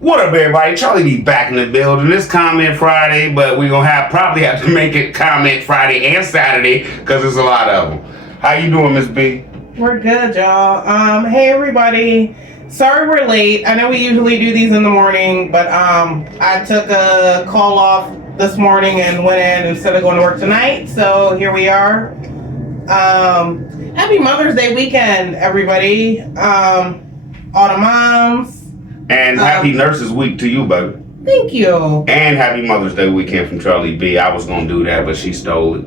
What up, everybody? Charlie B back in the building. This Comment Friday, but we're gonna probably have to make it Comment Friday and Saturday because there's a lot of them. How you doing, Miss B? We're good, y'all. Hey everybody. Sorry we're late. I know we usually do these in the morning, but I took a call off this morning and went in instead of going to work tonight. So here we are. Happy Mother's Day weekend, everybody. All the moms. And happy Nurses Week to you, baby. Thank you. And happy Mother's Day weekend from Charlie B. I was gonna do that, but she stole it.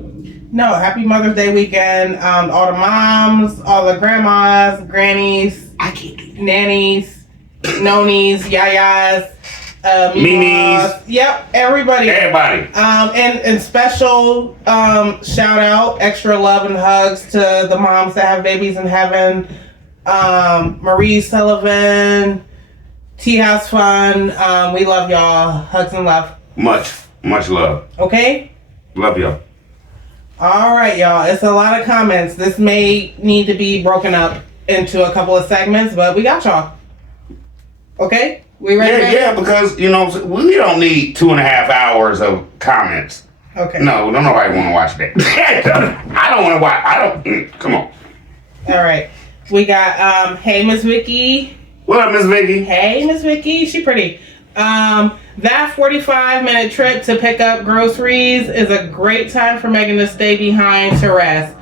No, happy Mother's Day weekend. All the moms, all the grandmas, grannies, nannies, nonies, yayas, Mimis. Yep, everybody. Everybody. And special shout out, extra love and hugs to the moms that have babies in heaven. Marie Sullivan, Tea House Fun. We love y'all. Hugs and love. Much love. Okay? Love y'all. All right, y'all. It's a lot of comments. This may need to be broken up into a couple of segments, but we got y'all. Okay? We ready? Yeah, because, we don't need 2.5 hours of comments. Okay. No, don't nobody want to watch that. I don't want to watch. Come on. All right. We got, hey, Miss Vicky. What up, Miss Vicky? Hey, Miss Vicky. She pretty. That 45-minute trip to pick up groceries is a great time for Megan to stay behind to rest.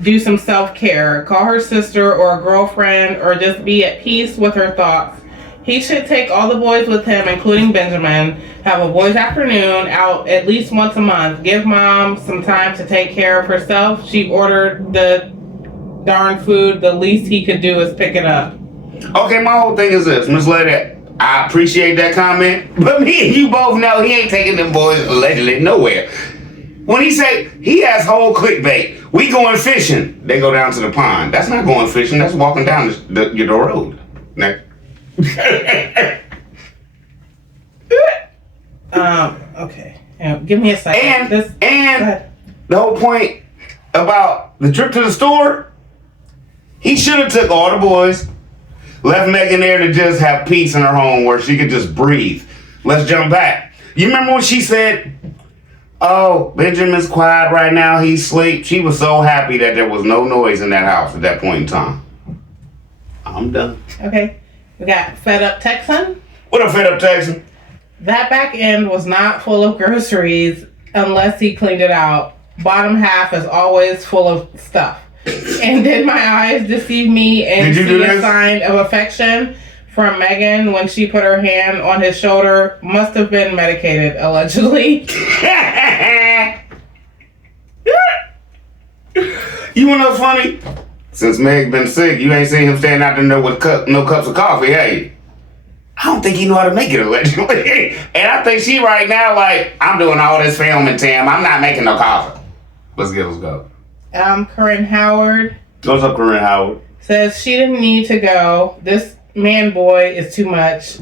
Do some self-care. Call her sister or a girlfriend or just be at peace with her thoughts. He should take all the boys with him, including Benjamin. Have a boys' afternoon out at least once a month. Give mom some time to take care of herself. She ordered the darn food. The least he could do is pick it up. Okay, my whole thing is this, Miss Lady. I appreciate that comment, but me and you both know he ain't taking them boys allegedly nowhere. When he say he has whole clickbait, we going fishing. They go down to the pond. That's not going fishing. That's walking down the road. Next. Okay. Yeah, give me a second. And the whole point about the trip to the store, he should have took all the boys, left Megan there to just have peace in her home where she could just breathe. Let's jump back. You remember when she said, "Oh, Benjamin's quiet right now, he's asleep." She was so happy that there was no noise in that house at that point in time. I'm done. Okay. We got Fed Up Texan. What up, Fed Up Texan? That back end was not full of groceries unless he cleaned it out. Bottom half is always full of stuff. And did my eyes deceive me and see a sign of affection from Megan when she put her hand on his shoulder? Must have been medicated, allegedly. You wanna know what's funny? Since Meg been sick, you ain't seen him standing out there with no cups of coffee, hey? I don't think he know how to make it, allegedly. And I think she right now like, I'm doing all this filming, Tim. I'm not making no coffee. Let's go. Corinne Howard. What's up, Corinne Howard? Says she didn't need to go. This man boy is too much.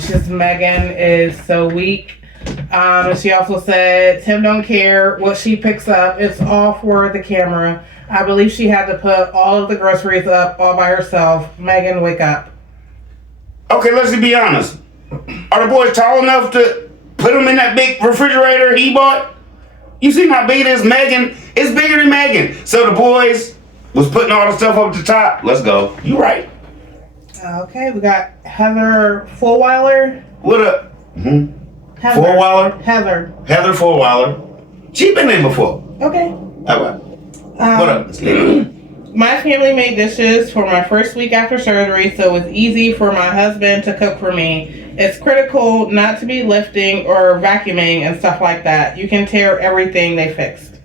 She's Megan is so weak. She also said Tim don't care what she picks up. It's all for the camera. I believe she had to put all of the groceries up all by herself. Megan, wake up. Okay, let's be honest. Are the boys tall enough to put them in that big refrigerator he bought? You see how big it is? Megan, it's bigger than Megan. So the boys was putting all the stuff up at the top. Let's go. You right. Okay, we got Heather Fullweiler. What up? Heather. Fullweiler? Heather Fullweiler. She been in before. Okay. All right. What up? My family made dishes for my first week after surgery, so it was easy for my husband to cook for me. It's critical not to be lifting or vacuuming and stuff like that. You can tear everything they fixed.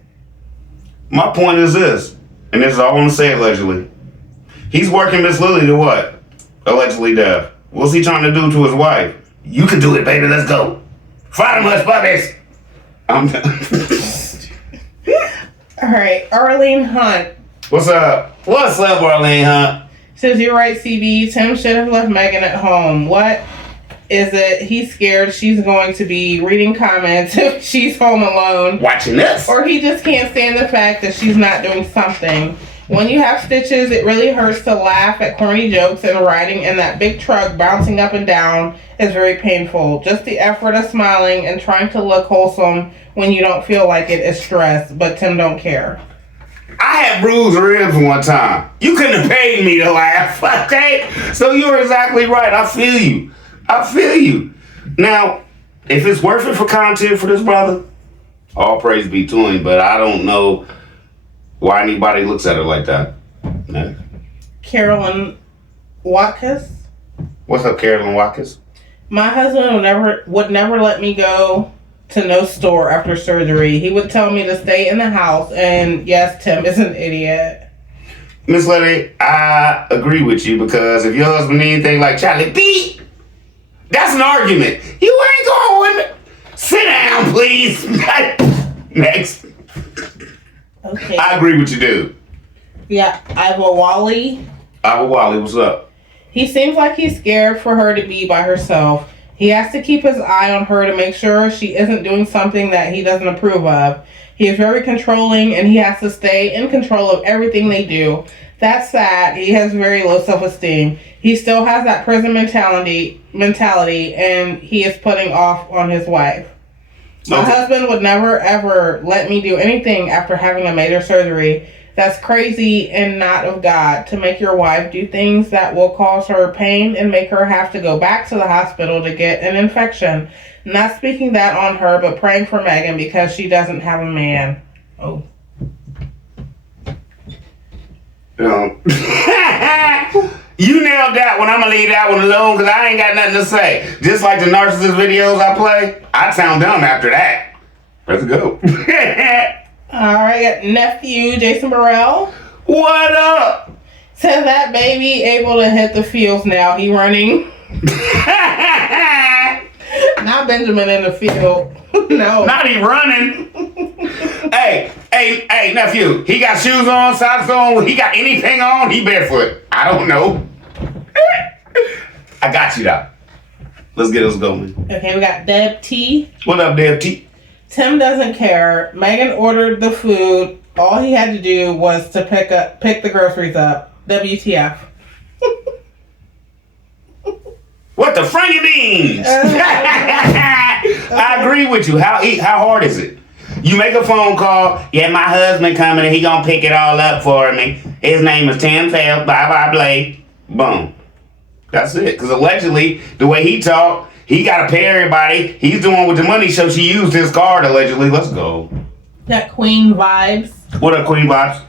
My point is this, and this is all I'm going to say allegedly. He's working Miss Lily to what? Allegedly death. What's he trying to do to his wife? You can do it, baby. Let's go. Fry them hush puppies. I'm done. All right, Arlene Hunt. What's up? What's up, Arlene Hunt? Says, you're right, CB. Tim should have left Megan at home. What is it? He's scared she's going to be reading comments if she's home alone. Watching this. Or he just can't stand the fact that she's not doing something. When you have stitches, it really hurts to laugh at corny jokes, and riding in that big truck bouncing up and down is very painful. Just the effort of smiling and trying to look wholesome when you don't feel like it is stress, but Tim don't care. I had bruised ribs one time. You couldn't have paid me to laugh, okay? So you were exactly right. I feel you. Now, if it's worth it for content for this brother, all praise be to him, but I don't know why anybody looks at her like that. No. Carolyn Watkins. What's up, Carolyn Watkins? My husband would never let me go to no store after surgery. He would tell me to stay in the house, and yes, Tim is an idiot. Miss Letty, I agree with you, because if your husband need anything like Charlie B, that's an argument. You ain't going. Sit down, please. Next. Okay. I agree with you, dude. Yeah, Iva Wally. What's up? He seems like he's scared for her to be by herself. He has to keep his eye on her to make sure she isn't doing something that he doesn't approve of. He is very controlling, and he has to stay in control of everything they do. That's sad. He has very low self-esteem. He still has that prison mentality, and he is putting off on his wife. My husband would never, ever let me do anything after having a major surgery. That's crazy and not of God, to make your wife do things that will cause her pain and make her have to go back to the hospital to get an infection. Not speaking that on her, but praying for Megan because she doesn't have a man. Oh. You nailed that one. I'm going to leave that one alone because I ain't got nothing to say. Just like the narcissist videos I play, I sound dumb after that. Let's go. All right, nephew Jason Burrell. What up? Said that baby able to hit the fields now. He running. Not Benjamin in the field. No. Not he running. Hey, nephew. He got shoes on, socks on. He got anything on. He barefoot. I don't know. I got you, Doc. Let's get us going. Okay, we got Deb T. What up, Deb T? Tim doesn't care. Megan ordered the food. All he had to do was to pick the groceries up. WTF. What the frangy beans? I agree with you. How hard is it? You make a phone call. Yeah, my husband coming and he gonna pick it all up for me. His name is Tim Phelps. Blah blah blah. Boom. That's it. Because allegedly, the way he talked, he got to pay everybody. He's the one with the money, so she used his card allegedly. Let's go. That Queen vibes. What up, Queen vibes?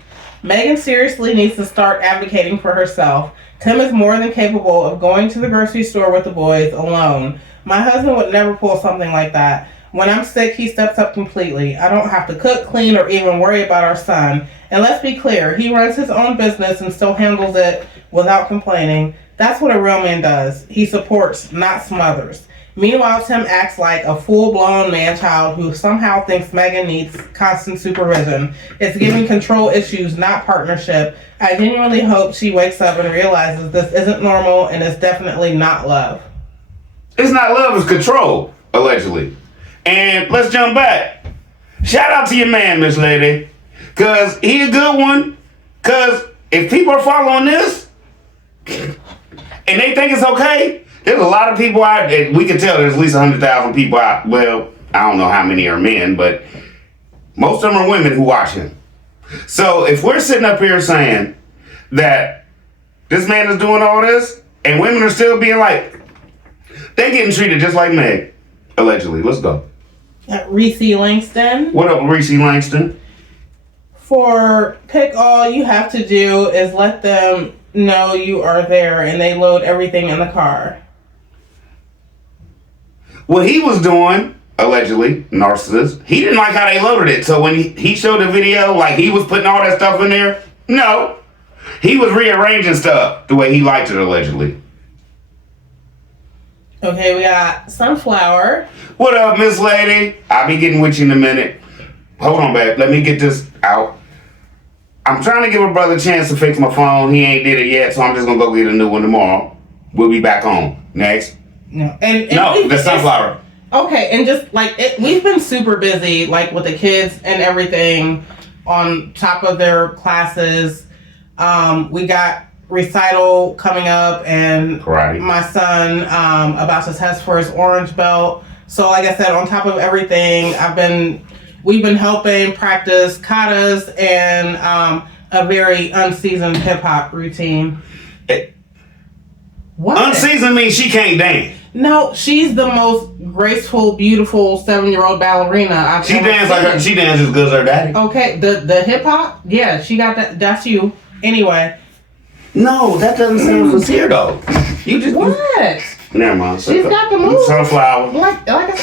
Megan seriously needs to start advocating for herself. Tim is more than capable of going to the grocery store with the boys alone. My husband would never pull something like that. When I'm sick, he steps up completely. I don't have to cook, clean, or even worry about our son. And let's be clear, he runs his own business and still handles it without complaining. That's what a real man does. He supports, not smothers. Meanwhile, Tim acts like a full-blown man-child who somehow thinks Megan needs constant supervision. It's giving control issues, not partnership. I genuinely hope she wakes up and realizes this isn't normal and it's definitely not love. It's not love, it's control, allegedly. And let's jump back. Shout out to your man, Miss Lady. Because he a good one. Because if people are following this and they think it's okay, there's a lot of people out there. We can tell there's at least 100,000 people out. Well, I don't know how many are men, but most of them are women who watch him. So if we're sitting up here saying that this man is doing all this and women are still being like, they're getting treated just like Meg, allegedly. Let's go. Reese Langston. What up, Reese Langston? For pick all you have to do is let them know you are there and they load everything in the car. What he was doing, allegedly, narcissist, he didn't like how they loaded it. So when he showed the video, like he was putting all that stuff in there, no. He was rearranging stuff the way he liked it, allegedly. Okay, we got Sunflower. What up, Miss Lady? I'll be getting with you in a minute. Hold on, babe. Let me get this out. I'm trying to give a brother a chance to fix my phone. He ain't did it yet, so I'm just going to go get a new one tomorrow. We'll be back on. Next. No, no, the Sunflower. Okay, and just like we've been super busy, like with the kids and everything, on top of their classes. We got recital coming up, and Karate. my son about to test for his orange belt. So like I said, on top of everything, we've been helping practice katas and a very unseasoned hip hop routine. What? Unseasoned means she can't dance. No, she's the most graceful, beautiful 7-year-old ballerina I've She ever dance like her. seen. She dance as good as her daddy. Okay, the hip hop, yeah, she got that. That's you. Anyway. No, that doesn't sound sincere though. You just What? Never mind. She's got the moves. Sunflower. Like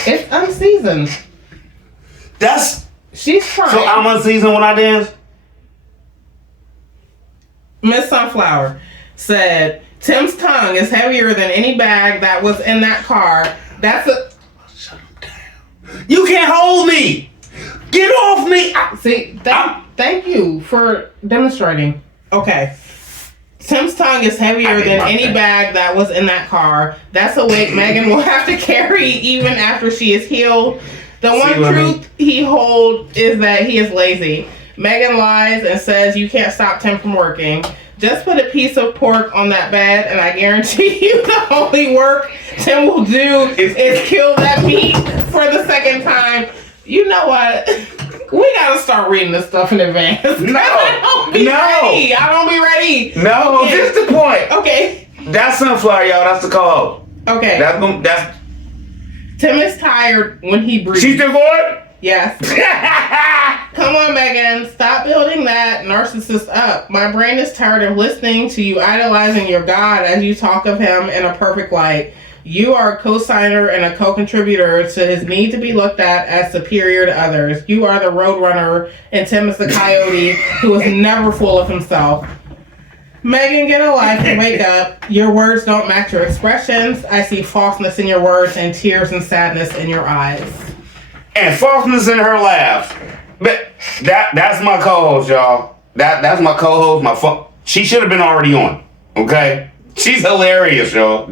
it's unseasoned. She's trying. So I'm unseasoned when I dance? Miss Sunflower said, Tim's tongue is heavier than any bag that was in that car. That's a... Shut him down. You can't hold me. Get off me. See, thank you for demonstrating. Okay. Tim's tongue is heavier than any bag that was in that car. That's a weight Megan will have to carry even after she is healed. The one truth he holds is that he is lazy. Megan lies and says you can't stop Tim from working. Just put a piece of pork on that bed and I guarantee you the only work Tim will do is kill that meat for the second time. You know what? We gotta start reading this stuff in advance. No. I don't be ready. No, Okay. this is the point. Okay. That's Sunflower, y'all. That's the call. Okay. That's Tim is tired when he breathes. She's still going? Yes. Come on, Megan. Stop building that narcissist up. My brain is tired of listening to you idolizing your God as you talk of him in a perfect light. You are a co-signer and a co-contributor to his need to be looked at as superior to others. You are the roadrunner and Tim is the coyote who is never full of himself. Megan, get a life and wake up. Your words don't match your expressions. I see falseness in your words and tears and sadness in your eyes. And falseness in her laughs. But that's my co-host, y'all. That's my co-host. She should have been already on. Okay? She's hilarious, y'all.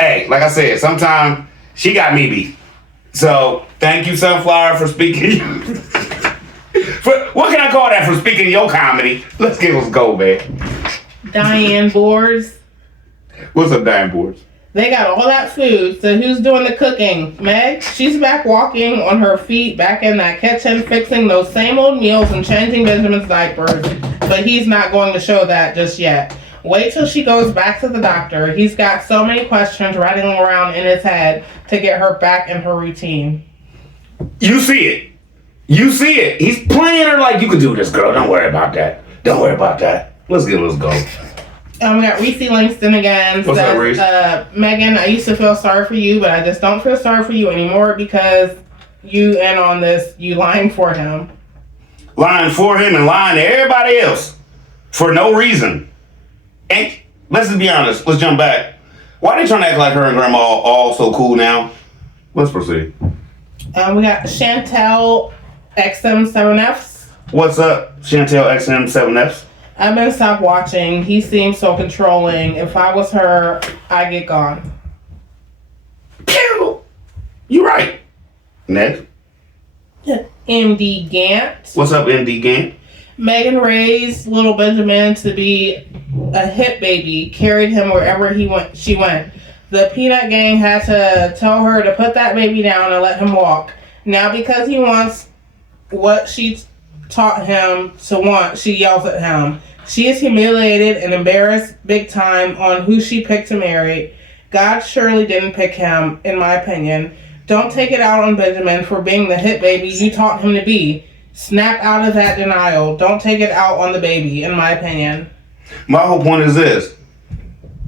Hey, like I said, sometimes she got me beat. So thank you, Sunflower, for speaking. What can I call that for speaking your comedy? Let's go, man. Diane Boards. What's up, Diane Boards? They got all that food, so who's doing the cooking? Meg? She's back walking on her feet, back in that kitchen, fixing those same old meals and changing Benjamin's diapers. But he's not going to show that just yet. Wait till she goes back to the doctor. He's got so many questions rattling around in his head to get her back in her routine. You see it. He's playing her like, you can do this, girl. Don't worry about that. Let's go. We got Reese Langston again. What's up, Reese? Megan, I used to feel sorry for you, but I just don't feel sorry for you anymore because you in on this, you lying for him. Lying for him and lying to everybody else for no reason. And let's just be honest. Let's jump back. Why are they trying to act like her and Grandma all so cool now? Let's proceed. We got Chantel XM7Fs. What's up, Chantel XM7Fs? I've been stopped watching. He seems so controlling. If I was her, I'd get gone. Pew! You right. Next. MD Gant. What's up, MD Gant? Megan raised little Benjamin to be a hip baby, carried him wherever she went. The Peanut Gang had to tell her to put that baby down and let him walk. Now because he wants what she taught him to want, she yells at him. She is humiliated and embarrassed big time on who she picked to marry. God surely didn't pick him, in my opinion. Don't take it out on Benjamin for being the hit baby you taught him to be. Snap out of that denial. Don't take it out on the baby, in my opinion. My whole point is this.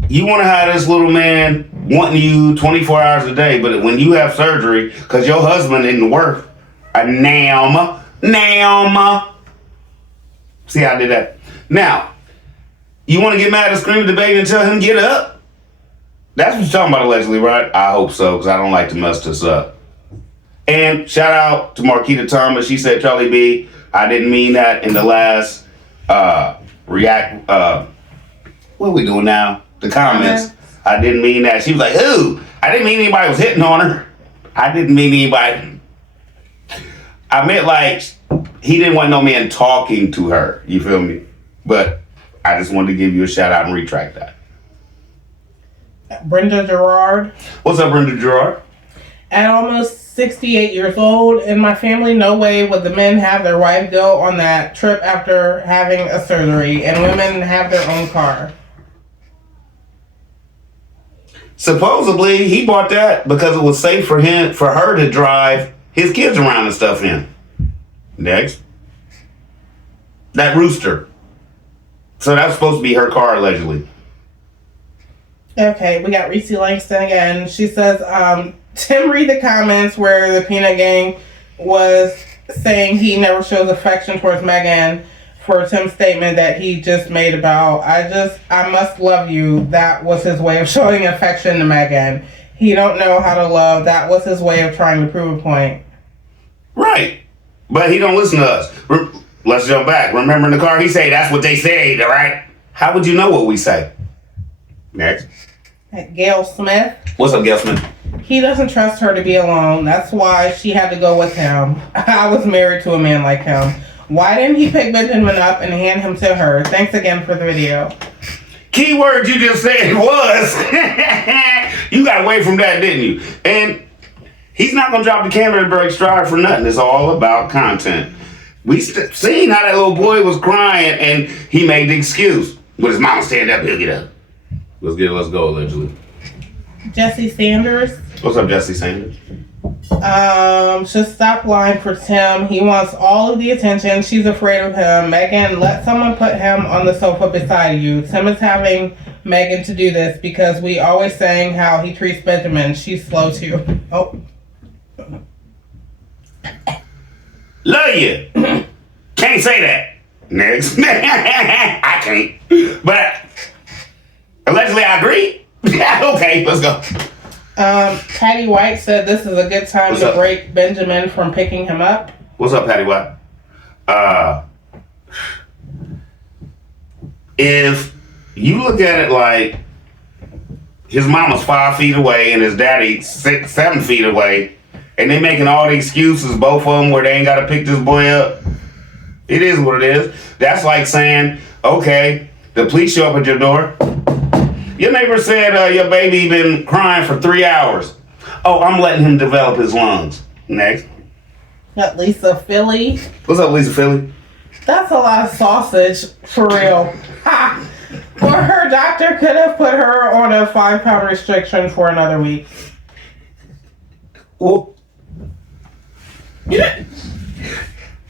You want to have this little man wanting you 24 hours a day, but when you have surgery, because your husband didn't work, a nam. See how I did that? Now, you want to get mad and scream at the baby and tell him get up? That's what you're talking about allegedly, right? I hope so, because I don't like to mess this up. And shout out to Marquita Thomas. She said, Charlie B, I didn't mean that in the last what are we doing now? The comments. I didn't mean that. She was like, who? I didn't mean anybody was hitting on her. I didn't mean anybody. I meant like he didn't want no man talking to her. You feel me? But I just wanted to give you a shout out and retract that. Brenda Gerard. What's up, Brenda Gerard? At almost 68 years old, in my family, no way would the men have their wife go on that trip after having a surgery, and women have their own car. Supposedly, he bought that because it was safe for her to drive his kids around and stuff in. Next. That rooster. So that's supposed to be her car, allegedly. Okay, we got Reese Langston again. She says, Tim, read the comments where the Peanut Gang was saying he never shows affection towards Megan for Tim's statement that he just made about, I must love you. That was his way of showing affection to Megan. He don't know how to love. That was his way of trying to prove a point. Right. But he don't listen to us. Let's jump back. Remember in the car, he say, that's what they say, all right? How would you know what we say? Next. Gail Smith. What's up, Gail Smith? He doesn't trust her to be alone. That's why she had to go with him. I was married to a man like him. Why didn't he pick Benjamin up and hand him to her? Thanks again for the video. Key word you just said was. You got away from that, didn't you? And he's not going to drop the camera and break stride for nothing. It's all about content. We seen how that little boy was crying and he made the excuse. When his mama stand up, he'll get up. Let's go, allegedly. Jesse Sanders. What's up, Jesse Sanders? Should stop lying for Tim. He wants all of the attention. She's afraid of him. Megan, let someone put him on the sofa beside you. Tim is having Megan to do this because we always saying how he treats Benjamin. She's slow too. Oh. Love you. Can't say that. Next. I can't. But allegedly I agree. Okay, let's go. Patty White said this is a good time to break Benjamin from picking him up. What's up, Patty White? If you look at it like his mama's 5 feet away and his daddy 7 feet away, and they making all the excuses, both of them, where they ain't got to pick this boy up, it is what it is. That's like saying, okay, the police show up at your door. Your neighbor said your baby been crying for 3 hours. Oh, I'm letting him develop his lungs. Next. Got Lisa Philly. What's up, Lisa Philly? That's a lot of sausage, for real. Ha! Or her doctor could have put her on a 5-pound restriction for another week. Well, yeah.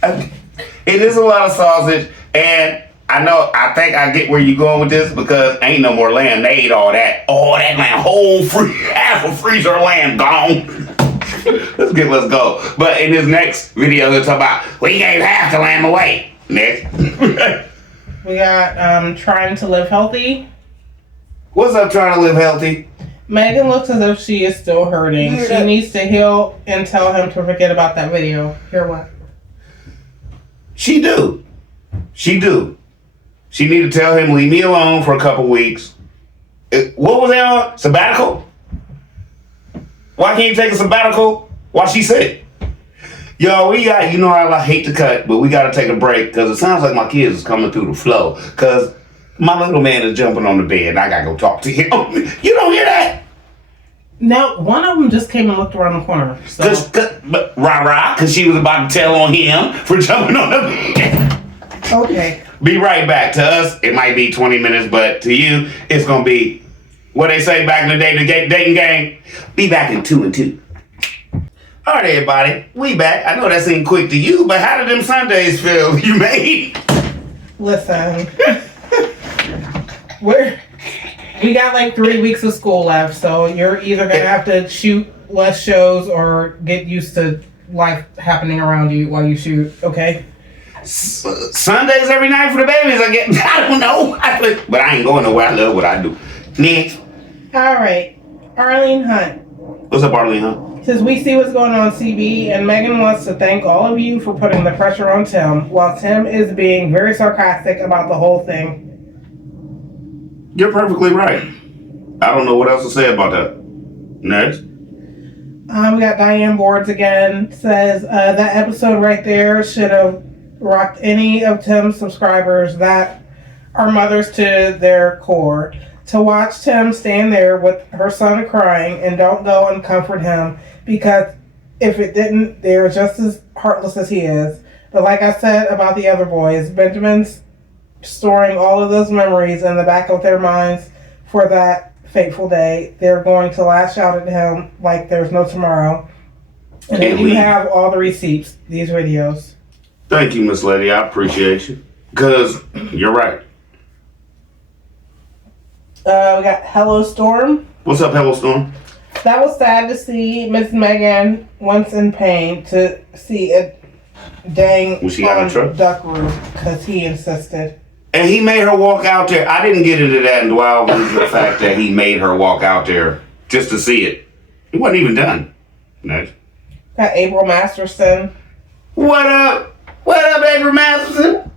It is a lot of sausage, and I think I get where you're going with this because ain't no more lamb. They ate all that lamb, half a freezer of lamb gone. Let's go. But in his next video, he'll talk about, we gave half the lamb away. Next. We got trying to live healthy. What's up, trying to live healthy? Megan looks as if she is still hurting. She needs to heal and tell him to forget about that video. Hear what? She do. She need to tell him, leave me alone for a couple weeks. What was that on? Sabbatical? Why can't you take a sabbatical while she's sick? Yo, you know I hate to cut, but we got to take a break because it sounds like my kids is coming through the flow because my little man is jumping on the bed and I got to go talk to him. You don't hear that? No, one of them just came and looked around the corner. So. But rah-rah, because she was about to tell on him for jumping on the bed. Okay. Be right back. To us, it might be 20 minutes, but to you, it's going to be, what they say back in the day, the dating game, be back in 2 and 2. All right, everybody, we back. I know that seemed quick to you, but how did them Sundays feel you made? Listen, we got like 3 weeks of school left, so you're either going to have to shoot less shows or get used to life happening around you while you shoot, okay? Sundays every night for the babies, I guess. I don't know. But I ain't going nowhere. I love what I do. Next. All right. Arlene Hunt. What's up, Arlene Hunt? Says we see what's going on CB, and Megan wants to thank all of you for putting the pressure on Tim, while Tim is being very sarcastic about the whole thing. You're perfectly right. I don't know what else to say about that. Next. We got Diane Boards again. Says that episode right there should have rocked any of Tim's subscribers. That are mothers to their core. To watch Tim stand there with her son crying and don't go and comfort him because if it didn't, they're just as heartless as he is. But like I said about the other boys, Benjamin's storing all of those memories in the back of their minds for that fateful day. They're going to lash out at him like there's no tomorrow. And then you have all the receipts, these videos. Thank you, Miss Lady. I appreciate you. Because you're right. We got Hello Storm. What's up, Hello Storm? That was sad to see Miss Megan once in pain to see a dang Was she out of truck? duck roof because he insisted. And he made her walk out there. I didn't get into that and dwell on the fact that he made her walk out there just to see it. It wasn't even done. Next. Got April Masterson. What up? What up, April Masterson?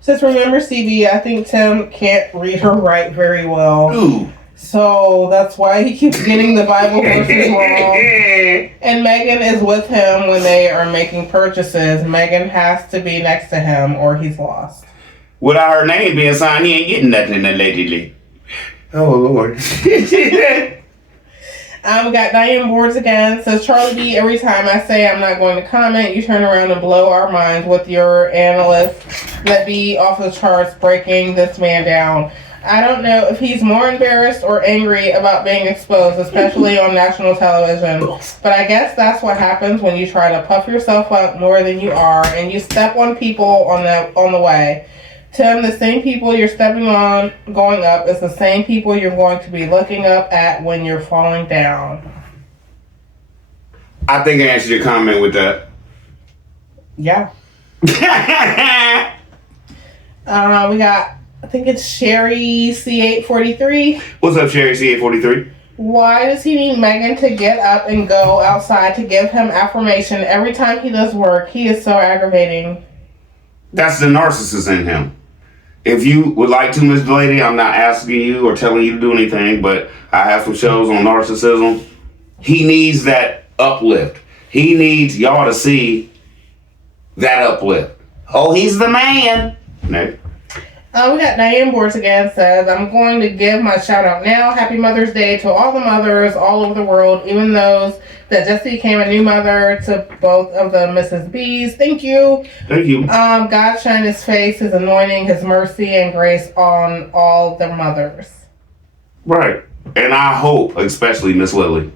Says, remember, CB, I think Tim can't read or write very well. Ooh. So that's why he keeps getting the Bible verses wrong. And Megan is with him when they are making purchases. Megan has to be next to him or he's lost. Without her name being signed, he ain't getting nothing allegedly. Oh, Lord. We got Diane Boards again. Says, Charlie B, every time I say I'm not going to comment, you turn around and blow our minds with your analysts that be off the charts breaking this man down. I don't know if he's more embarrassed or angry about being exposed, especially on national television. But I guess that's what happens when you try to puff yourself up more than you are and you step on people on the way. Tim, the same people you're stepping on going up is the same people you're going to be looking up at when you're falling down. I think I answered your comment with that. Yeah. We got, I think it's Sherry C843. What's up, Sherry C843? Why does he need Megan to get up and go outside to give him affirmation every time he does work? He is so aggravating. That's the narcissist in him. If you would like to, Miss Lady, I'm not asking you or telling you to do anything, but I have some shows on narcissism. He needs that uplift. He needs y'all to see that uplift. Oh, he's the man. Next. We got Diane Boards again. Says, I'm going to give my shout out now. Happy Mother's Day to all the mothers all over the world, even those that just became a new mother, to both of the Mrs. B's. Thank you. Thank you. God shine his face, his anointing, his mercy, and grace on all the mothers. Right. And I hope, especially Miss Lily.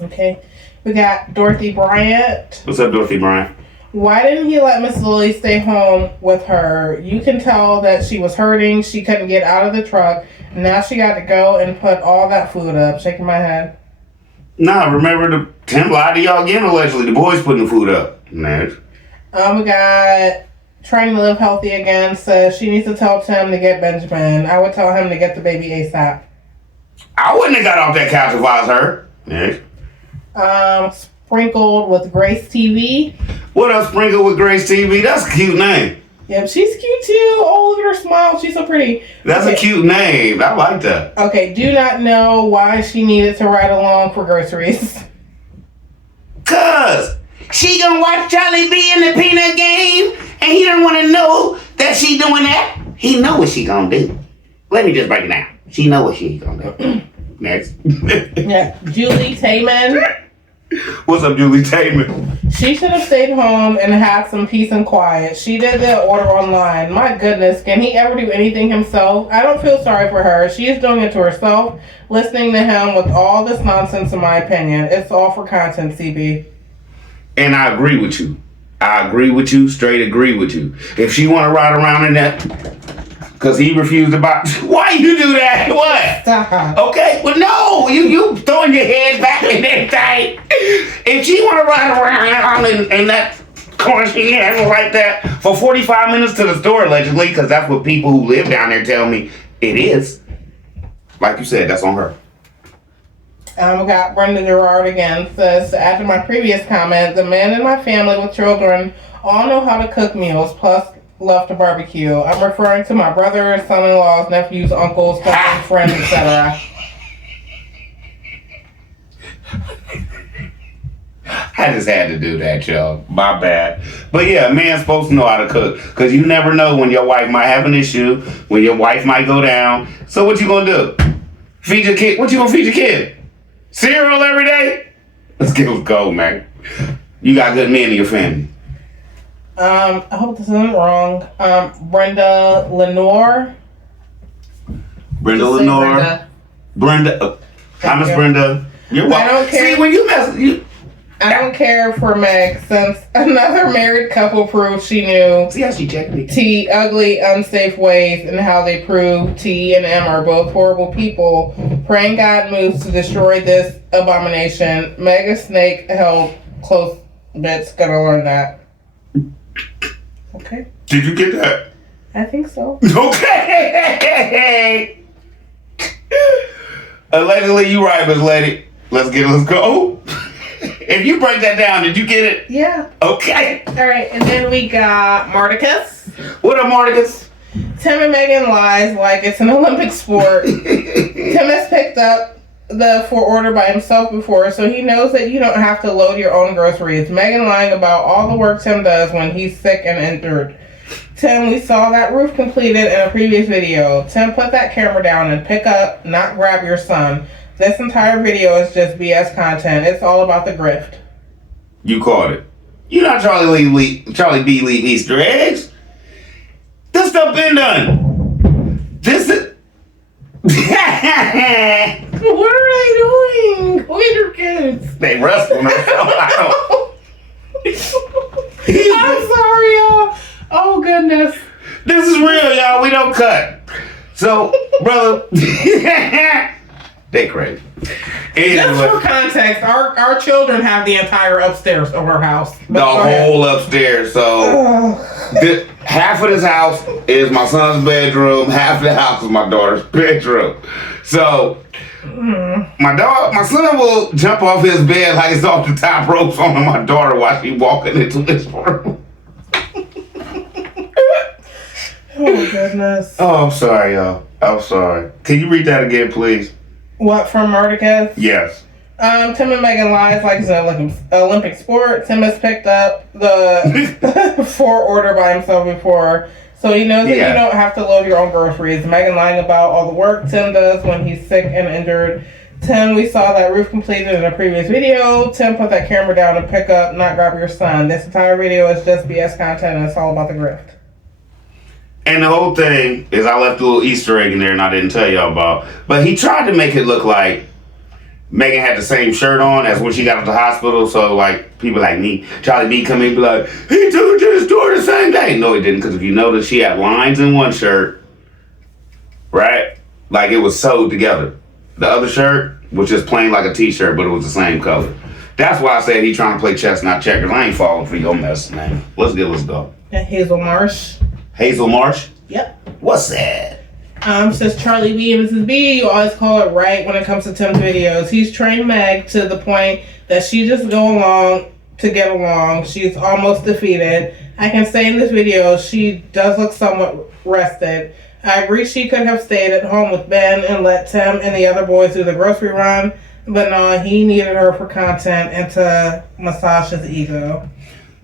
Okay. We got Dorothy Bryant. What's up, Dorothy Bryant? Why didn't he let Miss Lily stay home with her? You can tell that she was hurting. She couldn't get out of the truck. Now she got to go and put all that food up. Shaking my head. Nah, remember Tim lied to y'all again, allegedly. The boys putting the food up. Next. We got Trying to Live Healthy again. Says she needs to tell Tim to get Benjamin. I would tell him to get the baby ASAP. I wouldn't have got off that couch if I was her. Next. Sprinkled with Grace TV. What up, Sprinkle with Grace TV? That's a cute name. Yep, she's cute too. Oh, look at her smile. She's so pretty. That's a cute name. I like that. Okay, do not know why she needed to ride along for groceries. Cause she gonna watch Charlie B in the peanut game, and he don't want to know that she doing that. He know what she gonna do. Let me just break it down. She know what she gonna do. Next. Yeah, Julie Tayman. What's up, Julie Taman? She should have stayed home and had some peace and quiet. She did the order online. My goodness, can he ever do anything himself? I don't feel sorry for her. She is doing it to herself, listening to him with all this nonsense, in my opinion. It's all for content, CB. And I agree with you. I agree with you, straight agree with you. If she want to ride around in that, because he refused to buy. Why you do that? What? Stop. Okay, well, no, you throwing your head back and everything. If she want to ride around in that quarantine animal like that for 45 minutes to the store, allegedly, because that's what people who live down there tell me it is. Like you said, that's on her. We got Brenda Gerard again. Says, after my previous comment, the men in my family with children all know how to cook meals, plus love to barbecue. I'm referring to my brothers, son-in-laws, nephews, uncles, cousins, friends, etc. I I just had to do that, y'all. My bad. But yeah, a man's supposed to know how to cook. Because you never know when your wife might have an issue, when your wife might go down. So what you gonna do? Feed your kid? What you gonna feed your kid? Cereal every day? Let's go, man. You got good men in your family. I hope this isn't wrong. Brenda Lenore. Brenda. Hi, Miss Brenda. You're welcome. I don't care. See, when you mess, I don't care for Meg since another married couple proved she knew see how she checked me. T ugly, unsafe ways and how they prove T and M are both horrible people. Praying God moves to destroy this abomination. Mega Snake held close bit's gonna learn that. Okay. Did you get that? I think so. Okay. Allegedly, you right, Miss Lady. Let's go. If you break that down, did you get it? Yeah. Okay. All right, and then we got Marticus. What up, Marticus? Tim and Megan lies like it's an Olympic sport. Tim has picked up the for order by himself before, so he knows that you don't have to load your own groceries. Megan lying about all the work Tim does when he's sick and injured. Tim, we saw that roof completed in a previous video. Tim, put that camera down and pick up, not grab your son. This entire video is just BS content. It's all about the grift. You caught it. You not Charlie B. Leave Easter eggs. This stuff been done. This is... What are they doing? Look at your kids. They wrestling themselves. I'm sorry, y'all. Oh, goodness. This is real, y'all. We don't cut. So, brother... They crazy. Just for context, our children have the entire upstairs of our house. The whole upstairs. So half of this house is my son's bedroom. Half of the house is my daughter's bedroom. So my son will jump off his bed like it's off the top ropes on my daughter while she's walking into this room. Oh goodness. Oh, I'm sorry, y'all. I'm sorry. Can you read that again, please? What, from Marticus? Yes. Tim and Megan lies like it's an Olympic sport. Tim has picked up the for order by himself before, so he knows that you don't have to load your own groceries. Megan lying about all the work Tim does when he's sick and injured. Tim, we saw that roof completed in a previous video. Tim, put that camera down and pick up, not grab your son. This entire video is just BS content and it's all about the grift. And the whole thing is I left a little Easter egg in there and I didn't tell y'all about. But he tried to make it look like Megan had the same shirt on as when she got to the hospital. So, like, people like me, Charlie B come in and be like, he took her to the store the same day. No, he didn't. Because if you notice, she had lines in one shirt, right? Like it was sewed together. The other shirt was just plain like a t-shirt, but it was the same color. That's why I said he trying to play chess, not checkers. I ain't falling for your mess, man. Let's go. Hazel Marsh. Hazel Marsh? Yep. What's that? Says Charlie B and Mrs. B, you always call it right when it comes to Tim's videos. He's trained Meg to the point that she just go along to get along. She's almost defeated. I can say in this video, she does look somewhat rested. I agree she could have stayed at home with Ben and let Tim and the other boys do the grocery run, but no, he needed her for content and to massage his ego.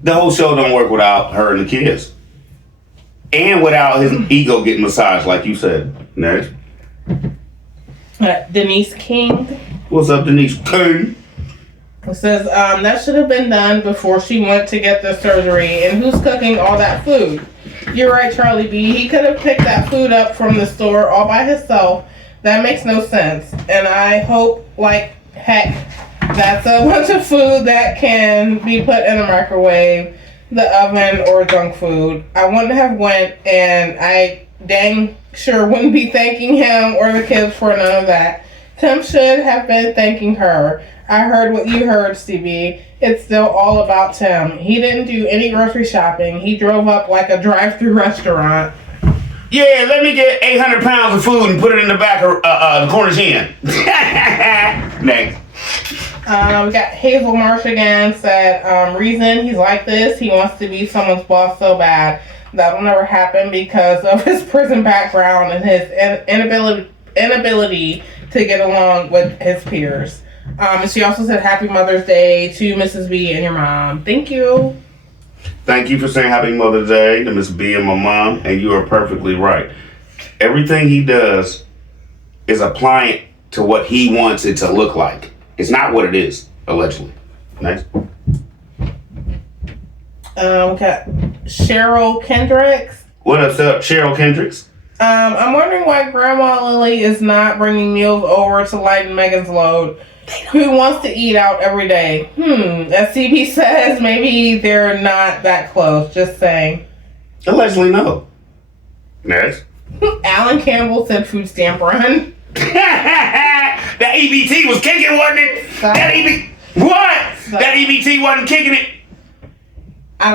The whole show don't work without her and the kids. And without his ego getting massaged, like you said. Next. Denise King. What's up, Denise King? It says, that should have been done before she went to get the surgery. And who's cooking all that food? You're right, Charlie B. He could have picked that food up from the store all by himself. That makes no sense. And I hope, like heck, that's a bunch of food that can be put in a microwave, the oven, or junk food. I wouldn't have went, and I dang sure wouldn't be thanking him or the kids for none of that. Tim should have been thanking her. I heard what you heard, CB. It's still all about Tim. He didn't do any grocery shopping. He drove up like a drive-through restaurant. Yeah, let me get 800 pounds of food and put it in the back of the Cornish hen. Next. We got Hazel Marsh again, said, reason he's like this, he wants to be someone's boss so bad. That'll never happen because of his prison background and his inability to get along with his peers. And she also said Happy Mother's Day to Mrs. B and your mom. Thank you. Thank you for saying Happy Mother's Day to Miss B and my mom, and you are perfectly right. Everything he does is applying it to what he wants it to look like. It's not what it is, allegedly. Next. Okay. Cheryl Kendricks. What up, Cheryl Kendricks? I'm wondering why Grandma Lily is not bringing meals over to lighten Megan's load. Who wants to eat out every day? As CB says, maybe they're not that close. Just saying. Allegedly, no. Next. Alan Campbell said food stamp run. That EBT was kicking, wasn't it? Stop. What? Stop. That EBT wasn't kicking it?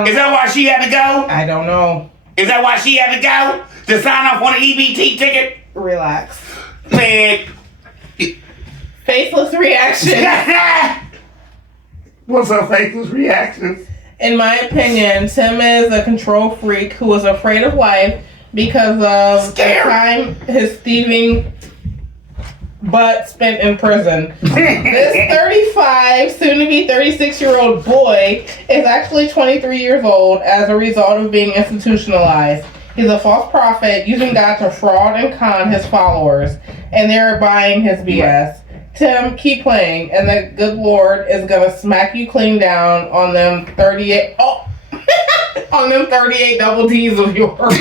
Is that why she had to go? I don't know. Is that why she had to go? To sign off on an EBT ticket? Relax. Man. Faceless reaction. What's her faceless reaction? In my opinion, Tim is a control freak who is afraid of life because of the time his thieving butt spent in prison. This 35, soon to be 36-year-old boy is actually 23 years old as a result of being institutionalized. He's a false prophet using God to fraud and con his followers, and they're buying his BS. Tim, keep playing, and the good Lord is gonna smack you clean down on them 38. On them 38 double D's of yours.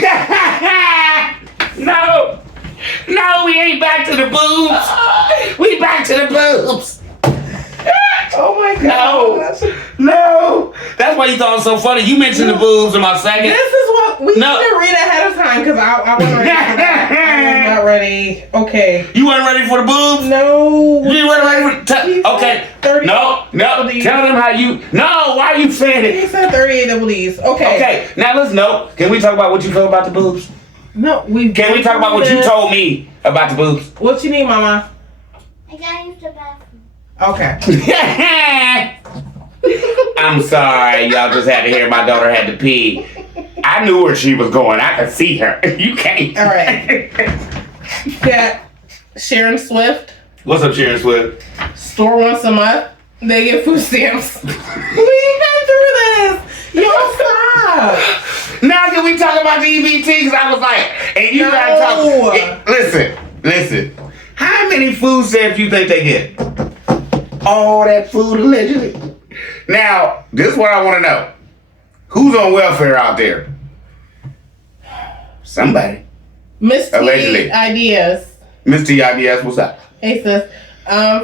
No, we ain't back to the boobs. We back to the boobs. Oh my God. No. That's why you thought it was so funny. You mentioned the boobs in my second. This is what we need to read ahead of time because I wasn't ready for that. I was not ready. Okay. You weren't ready for the boobs? No. You weren't ready for okay. 30 No. Tell them how you. No, why are you saying it? He said 38 double D's. Okay. Okay. Now let's know. Can we talk about what you feel about the boobs? No, Can we talk about what you told me about the boobs? What you need, Mama? I gotta use the bathroom. Okay. I'm sorry, y'all just had to hear my daughter had to pee. I knew where she was going. I could see her. You can't. All right. Got Sharon Swift. What's up, Sharon Swift? Store once a month. They get food stamps. We've been through this. Y'all stop. Now can we talk about the EBT? Because I was like, and you gotta talk. Listen. How many food stamps you think they get? All that food allegedly. Now, this is what I want to know. Who's on welfare out there? Somebody. Miss T Allegedly. Ideas. Miss T IBS, what's up? Hey sis.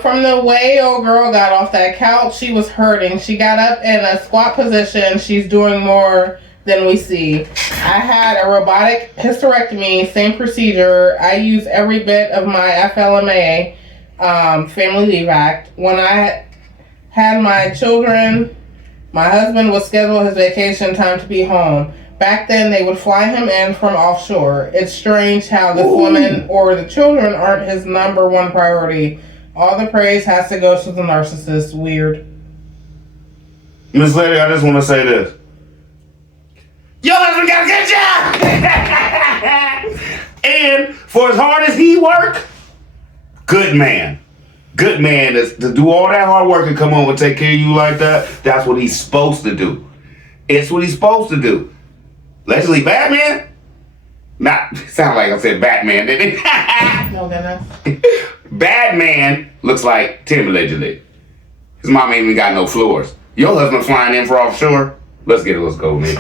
From the way old girl got off that couch, she was hurting. She got up in a squat position. She's doing more than we see. I had a robotic hysterectomy, same procedure. I use every bit of my FLMA, Family Leave Act. When I had my children, my husband would schedule his vacation time to be home. Back then, they would fly him in from offshore. It's strange how this woman or the children aren't his number one priority. All the praise has to go to the narcissist. Weird. Miss Lady, I just want to say this. Your husband got a good job! And for as hard as he work, good man. Good man is to do all that hard work and come home and take care of you like that. That's what he's supposed to do. It's what he's supposed to do. Allegedly Batman? Sound like I said Batman, didn't it? No, goodness. Batman looks like Tim allegedly. His mom ain't even got no floors. Your husband flying in for offshore? Let's get it. Let's go, man.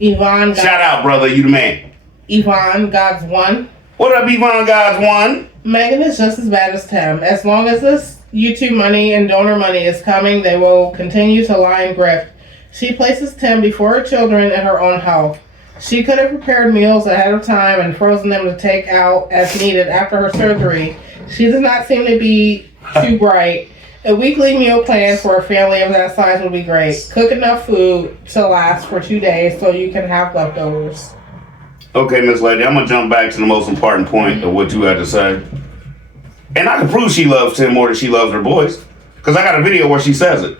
Yvonne. Shout out, brother. You the man. Yvonne, God's one. What up, Yvonne, God's one? Megan is just as bad as Tim. As long as this YouTube money and donor money is coming, they will continue to lie and grift. She places Tim before her children and her own health. She could have prepared meals ahead of time and frozen them to take out as needed after her surgery. She does not seem to be too bright. A weekly meal plan for a family of that size would be great. Cook enough food to last for 2 days so you can have leftovers. Okay, Miss Lady, I'm going to jump back to the most important point of what you had to say. And I can prove she loves Tim more than she loves her boys. Because I got a video where she says it.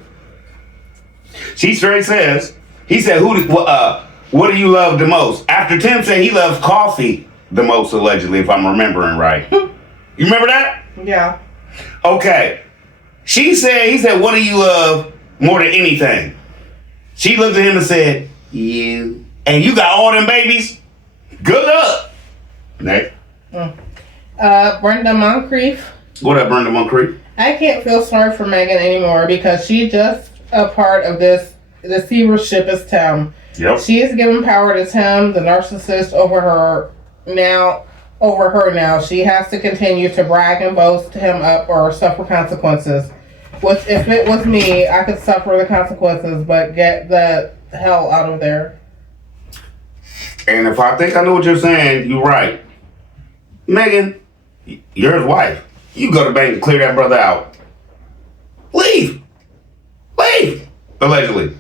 She straight says, he said, what do you love the most? After Tim said he loves coffee the most, allegedly, if I'm remembering right. You remember that? Yeah. Okay. he said, what do you love more than anything? She looked at him and said, you. And you got all them babies? Good luck. Next. Brenda Moncrief. What up, Brenda Moncrief? I can't feel sorry for Megan anymore because she's just a part of this receivership as Tim. Yep. She is giving power to Tim, the narcissist, over her now. She has to continue to brag and boast him up or suffer consequences. Which, if it was me, I could suffer the consequences, but get the hell out of there. And if I think I know what you're saying, you're right. Megan, you're his wife. You go to the bank and clear that brother out. Leave. Allegedly.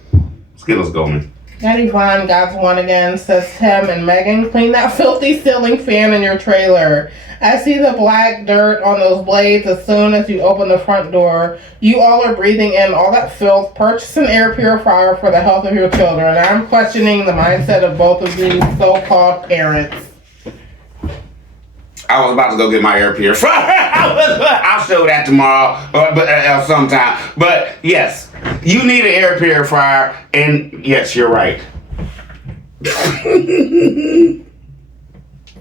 Let's go, man. Daddy Vaughn, God's one again, says Tim and Megan, clean that filthy ceiling fan in your trailer. I see the black dirt on those blades as soon as you open the front door. You all are breathing in all that filth. Purchase an air purifier for the health of your children. I'm questioning the mindset of both of these so-called parents. I was about to go get my air purifier. I'll show that tomorrow or sometime. But yes, you need an air purifier, and yes, you're right.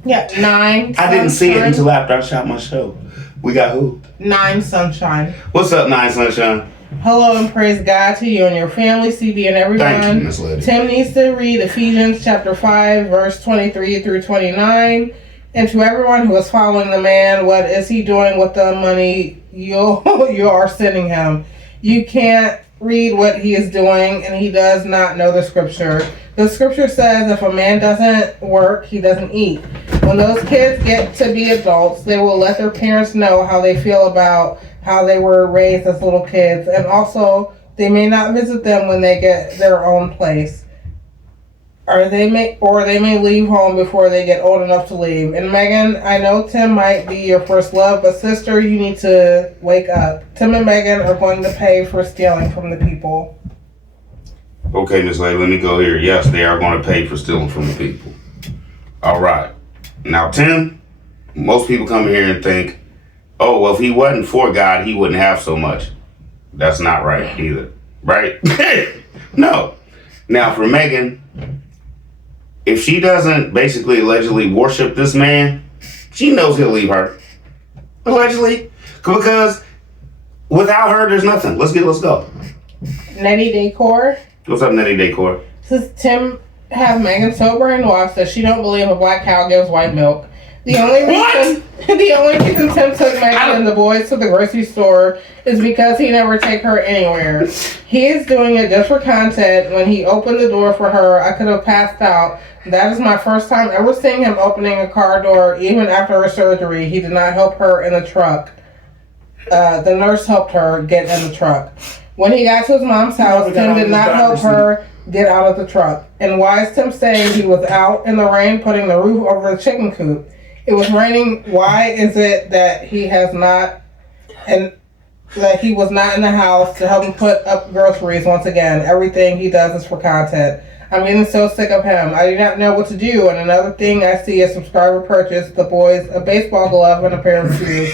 Yeah, 9. I didn't see it until after I shot my show. We got who? 9 Sunshine. What's up, 9 Sunshine? Hello and praise God to you and your family, CB and everyone. Thank you, Miss Lady. Tim needs to read Ephesians chapter 5, verse 23 through 29. And to everyone who is following the man, what is he doing with the money you are sending him? You can't read what he is doing, and he does not know the scripture. The scripture says if a man doesn't work, he doesn't eat. When those kids get to be adults, they will let their parents know how they feel about how they were raised as little kids, and also they may not visit them when they get their own place. Or they may leave home before they get old enough to leave. And Megan, I know Tim might be your first love, but sister, you need to wake up. Tim and Megan are going to pay for stealing from the people. Okay, Miss Lady, let me go here. Yes, they are going to pay for stealing from the people. All right. Now, Tim, most people come here and think, oh, well, if he wasn't for God, he wouldn't have so much. That's not right either. Right? No. Now, for Megan, if she doesn't basically allegedly worship this man, she knows he'll leave her. Allegedly. Because without her, there's nothing. Let's go. Nettie Decor. What's up, Nettie Decor? Says Tim have Megan so brainwashed that she don't believe a black cow gives white milk. The only reason Tim took Megan and the boys to the grocery store is because he never take her anywhere. He is doing it just for content. When he opened the door for her, I could have passed out. That is my first time ever seeing him opening a car door, even after her surgery. He did not help her in the truck. The nurse helped her get in the truck. When he got to his mom's house, Tim did not help her get out of the truck. And why is Tim saying he was out in the rain putting the roof over the chicken coop? It was raining. Why is it that he has not, and that he was not in the house to help him put up groceries once again? Everything he does is for content. I'm getting so sick of him. I do not know what to do. And another thing I see is subscriber purchase the boys a baseball glove and a pair of shoes.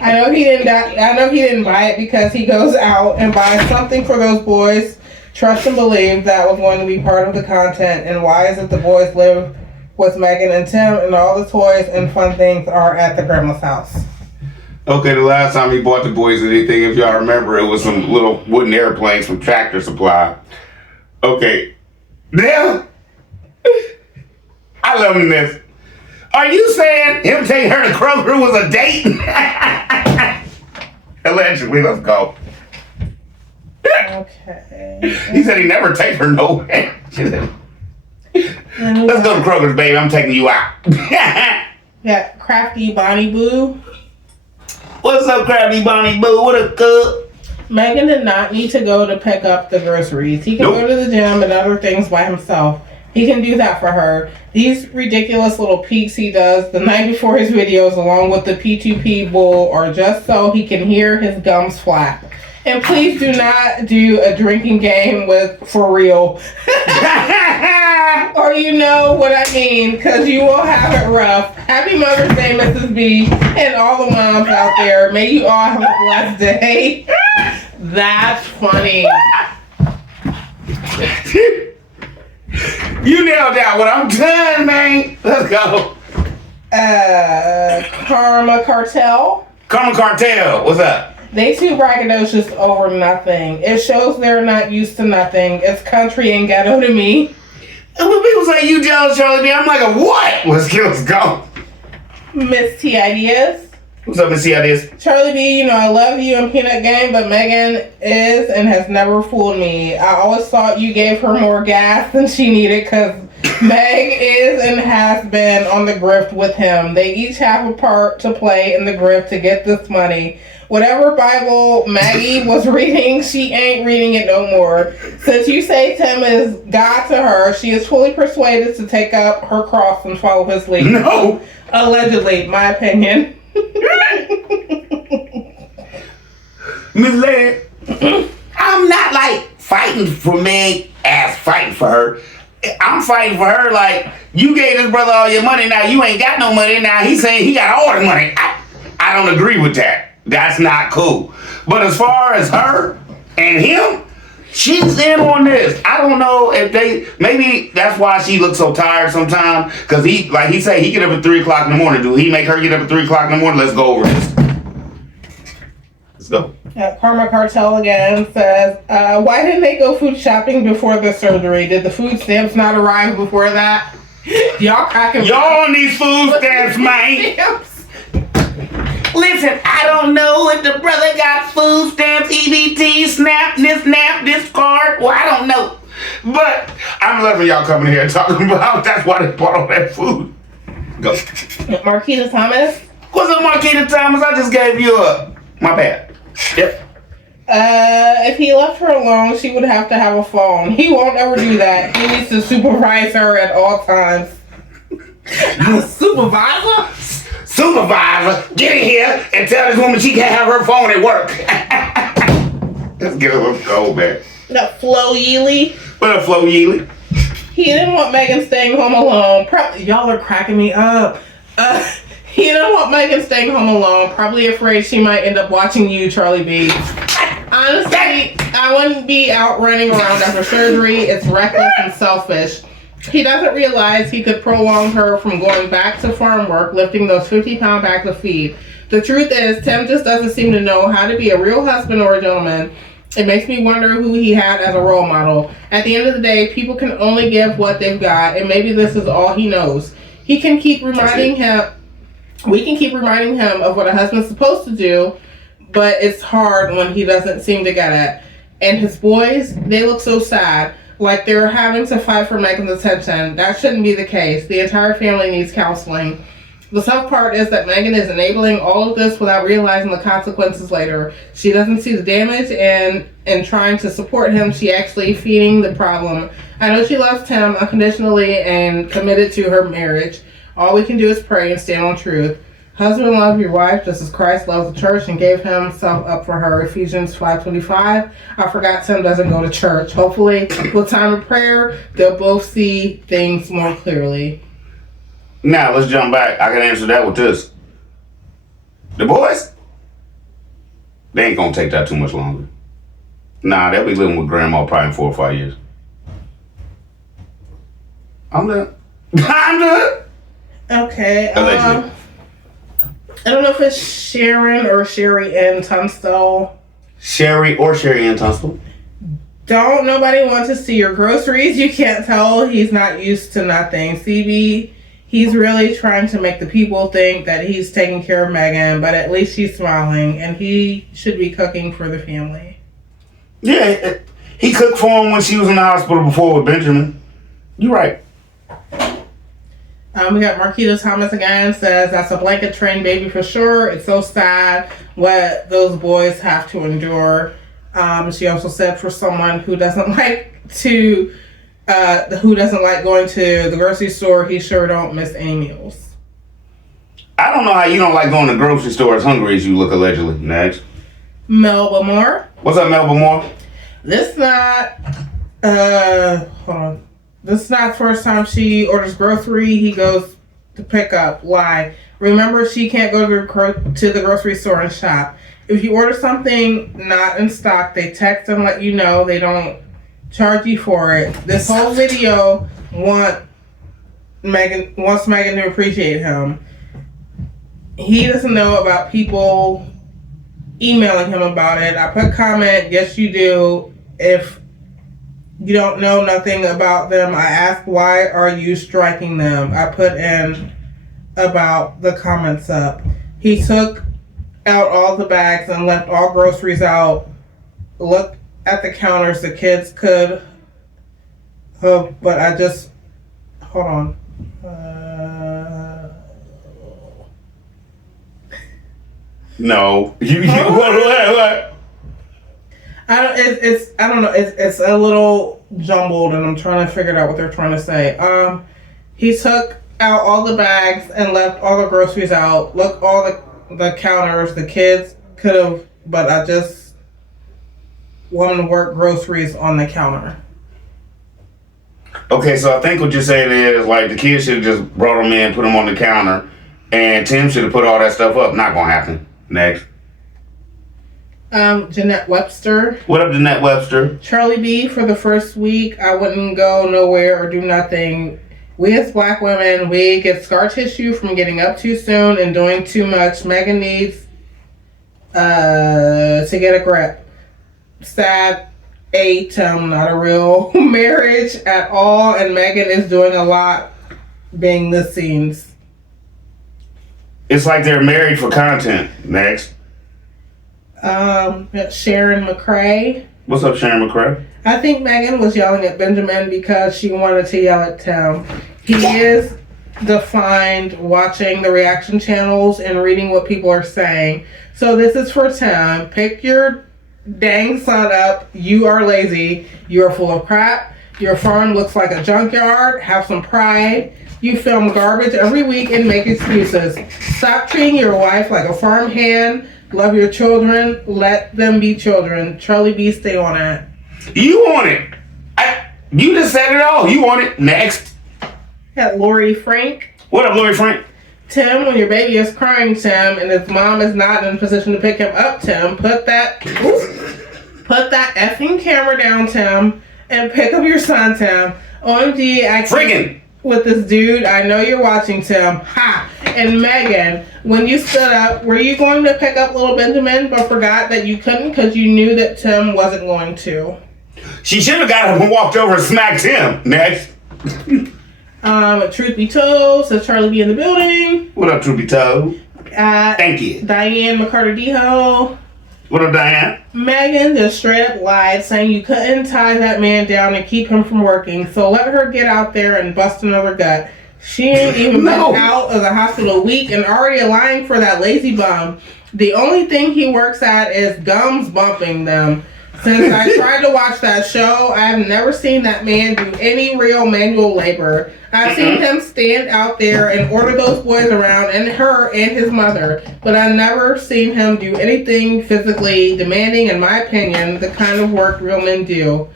I know he didn't buy it because he goes out and buys something for those boys. Trust and believe that was going to be part of the content. And why is it the boys live with Megan and Tim and all the toys and fun things are at the grandma's house? Okay, the last time he bought the boys anything, if y'all remember, it was some little wooden airplanes from Tractor Supply. Okay. Now, I love this. Are you saying him taking her to Kroger was a date? Allegedly, let's go. Okay. He said he never take her nowhere. Let's go to Kroger's, baby. I'm taking you out. Yeah, Crafty Bonnie Boo. What's up, Crafty Bonnie Boo? What a cup. Megan did not need to go to pick up the groceries. He can go to the gym and other things by himself. He can do that for her. These ridiculous little peeks he does the night before his videos along with the P2P bull are just so he can hear his gums flap. And please do not do a drinking game with For Real. Or you know what I mean, because you will have it rough. Happy Mother's Day, Mrs. B, and all the moms out there. May you all have a blessed day. That's funny. You nailed that one. I'm done, man. Let's go. Karma Cartel. Karma Cartel. What's up? They too braggadocious over nothing. It shows they're not used to nothing. It's country and ghetto to me. And when people say you jealous, Charlie B, I'm like, a what? Let's go. Miss T Ideas. What's up, Miss T Ideas? Charlie B, I love you and Peanut Game, but Megan is and has never fooled me. I always thought you gave her more gas than she needed because Meg is and has been on the grift with him. They each have a part to play in the grift to get this money. Whatever Bible Maggie was reading, she ain't reading it no more. Since you say Tim is God to her, she is fully persuaded to take up her cross and follow his lead. No. Allegedly, my opinion. Miss Lady, I'm not like fighting for Meg as fighting for her. I'm fighting for her like, you gave this brother all your money, now you ain't got no money, now he's saying he got all the money. I don't agree with that. That's not cool. But as far as her and him, she's in on this. I don't know if maybe that's why she looks so tired sometimes. Because he say he get up at 3 o'clock in the morning. Do he make her get up at 3 o'clock in the morning? Let's go over this. Let's go. Karma Cartel again says, why didn't they go food shopping before the surgery? Did the food stamps not arrive before that? Y'all cracking. Y'all need food stamps, man. Listen, I don't know if the brother got food stamps, EBT, SNAP, this card. Well, I don't know. But I'm loving y'all coming here and talking about that's why they bought all that food. Go. Marquita Thomas. What's up, Marquita Thomas? I just gave you a... My bad. Yep. If he left her alone, she would have to have a phone. He won't ever do that. He needs to supervise her at all times. Not a supervisor? Supervisor, get in here and tell this woman she can't have her phone at work. Let's get a little cold, man. That Flo Yeely. What up, Flo Yeely? He didn't want Megan staying home alone. Y'all are cracking me up. He didn't want Megan staying home alone. Probably afraid she might end up watching you, Charlie B. Honestly, I wouldn't be out running around after surgery. It's reckless and selfish. He doesn't realize he could prolong her from going back to farm work, lifting those 50-pound bags of feed. The truth is, Tim just doesn't seem to know how to be a real husband or a gentleman. It makes me wonder who he had as a role model. At the end of the day, people can only give what they've got, and maybe this is all he knows. We can keep reminding him of what a husband's supposed to do, but it's hard when he doesn't seem to get it. And his boys, they look so sad. Like they're having to fight for Megan's attention. That shouldn't be the case. The entire family needs counseling. The tough part is that Megan is enabling all of this without realizing the consequences later. She doesn't see the damage and trying to support him, she actually feeding the problem. I know she loves Tim unconditionally and committed to her marriage. All we can do is pray and stand on truth. Husband, love your wife just as Christ loves the church and gave himself up for her. Ephesians 5:25. I forgot Tim doesn't go to church. Hopefully, with time of prayer, they'll both see things more clearly. Now, let's jump back. I can answer that with this. The boys, they ain't gonna take that too much longer. Nah, they'll be living with grandma probably in 4 or 5 years. I'm done. I'm done. Okay. Allegedly. I don't know if it's Sharon or Sherry Ann Tunstall. Sherry Ann Tunstall. Don't nobody want to see your groceries. You can't tell he's not used to nothing. CB, he's really trying to make the people think that he's taking care of Megan, but at least she's smiling, and he should be cooking for the family. Yeah, he cooked for him when she was in the hospital before with Benjamin. You're right. We got Marquita Thomas again, says, that's a blanket train baby for sure. It's so sad what those boys have to endure. She also said for someone who doesn't like going to the grocery store, he sure don't miss any meals. I don't know how you don't like going to the grocery store as hungry as you look, allegedly. Next. Melba Moore. What's up, Melba Moore? This not, hold on. This is not the first time she orders grocery. He goes to pick up. Why? Remember, she can't go to the grocery store and shop. If you order something not in stock, they text and let you know. They don't charge you for it. This whole video wants Megan to appreciate him. He doesn't know about people emailing him about it. I put comment, yes you do. If you don't know nothing about them, I ask why are you striking them. I put in about the comments up. He took out all the bags and left all groceries out. Look at the counters. The kids could have, but I just, hold on. No. What? I don't know. It's a little jumbled, and I'm trying to figure out what they're trying to say. He took out all the bags and left all the groceries out. Look, all the counters. The kids could have, but I just want to work groceries on the counter. Okay, so I think what you're saying is like the kids should have just brought them in, put them on the counter, and Tim should have put all that stuff up. Not gonna happen. Next. Jeanette Webster. What up, Jeanette Webster? Charlie B, for the first week, I wouldn't go nowhere or do nothing. We as black women, we get scar tissue from getting up too soon and doing too much. Megan needs to get a grip. Sad Tim, not a real marriage at all, and Megan is doing a lot being the scenes. It's like they're married for content. Next. Sharon McCrae. What's up, Sharon McCrae? I think Megan was yelling at Benjamin because she wanted to yell at Tim. He is defined watching the reaction channels and reading what people are saying. So this is for Tim. Pick your dang son up. You are lazy. You are full of crap. Your farm looks like a junkyard. Have some pride. You film garbage every week and make excuses. Stop treating your wife like a farmhand. Love your children. Let them be children. Charlie B, stay on it. You want it. You just said it all. You want it. Next. At Lori Frank. What up, Lori Frank? Tim, when your baby is crying, Tim, and his mom is not in a position to pick him up, Tim, put that effing camera down, Tim, and pick up your son, Tim. OMG, I can't with this dude. I know you're watching, Tim. Ha! And Megan, when you stood up, were you going to pick up little Benjamin but forgot that you couldn't because you knew that Tim wasn't going to? She should have got him and walked over and smacked him. Next. Truth be told, says Charlie B in the building. What up, Truth be told? Thank you. Diane McCarter-Deho. What up, Diane? Megan just straight up lied, saying you couldn't tie that man down and keep him from working. So let her get out there and bust another gut. She ain't even been out of the hospital a week and already lying for that lazy bum. The only thing he works at is gums bumping them. Since I tried to watch that show, I have never seen that man do any real manual labor. I've seen him stand out there and order those boys around and her and his mother, but I've never seen him do anything physically demanding, in my opinion, the kind of work real men do.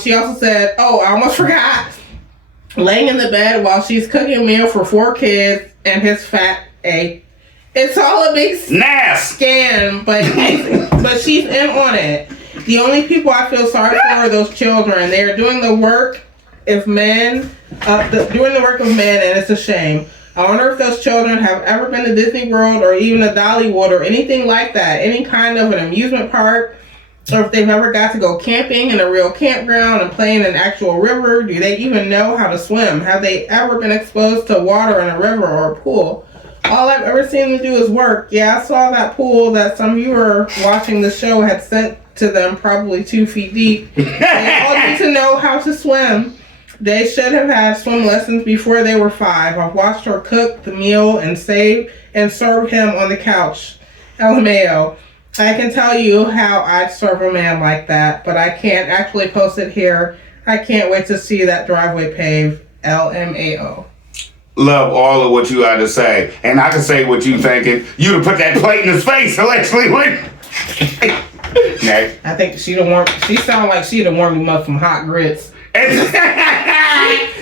She also said, I almost forgot, laying in the bed while she's cooking a meal for 4 kids and his fat A. It's all a big scam, but she's in on it. The only people I feel sorry for are those children. They are doing the work of men, and it's a shame. I wonder if those children have ever been to Disney World or even a Dollywood or anything like that, any kind of an amusement park, or if they've ever got to go camping in a real campground and play in an actual river. Do they even know how to swim? Have they ever been exposed to water in a river or a pool? All I've ever seen them do is work. Yeah, I saw that pool that some viewer watching the show had sent to them, probably 2 feet deep. They all need to know how to swim. They should have had swim lessons before they were 5. I've watched her cook the meal and save and serve him on the couch. LMAO. I can tell you how I'd serve a man like that, but I can't actually post it here. I can't wait to see that driveway paved. LMAO. Love all of what you had to say. And I can say what you thinking. You'd have put that plate in his face, allegedly. Next. I think she sounded like she'd have warmed him up some hot grits. She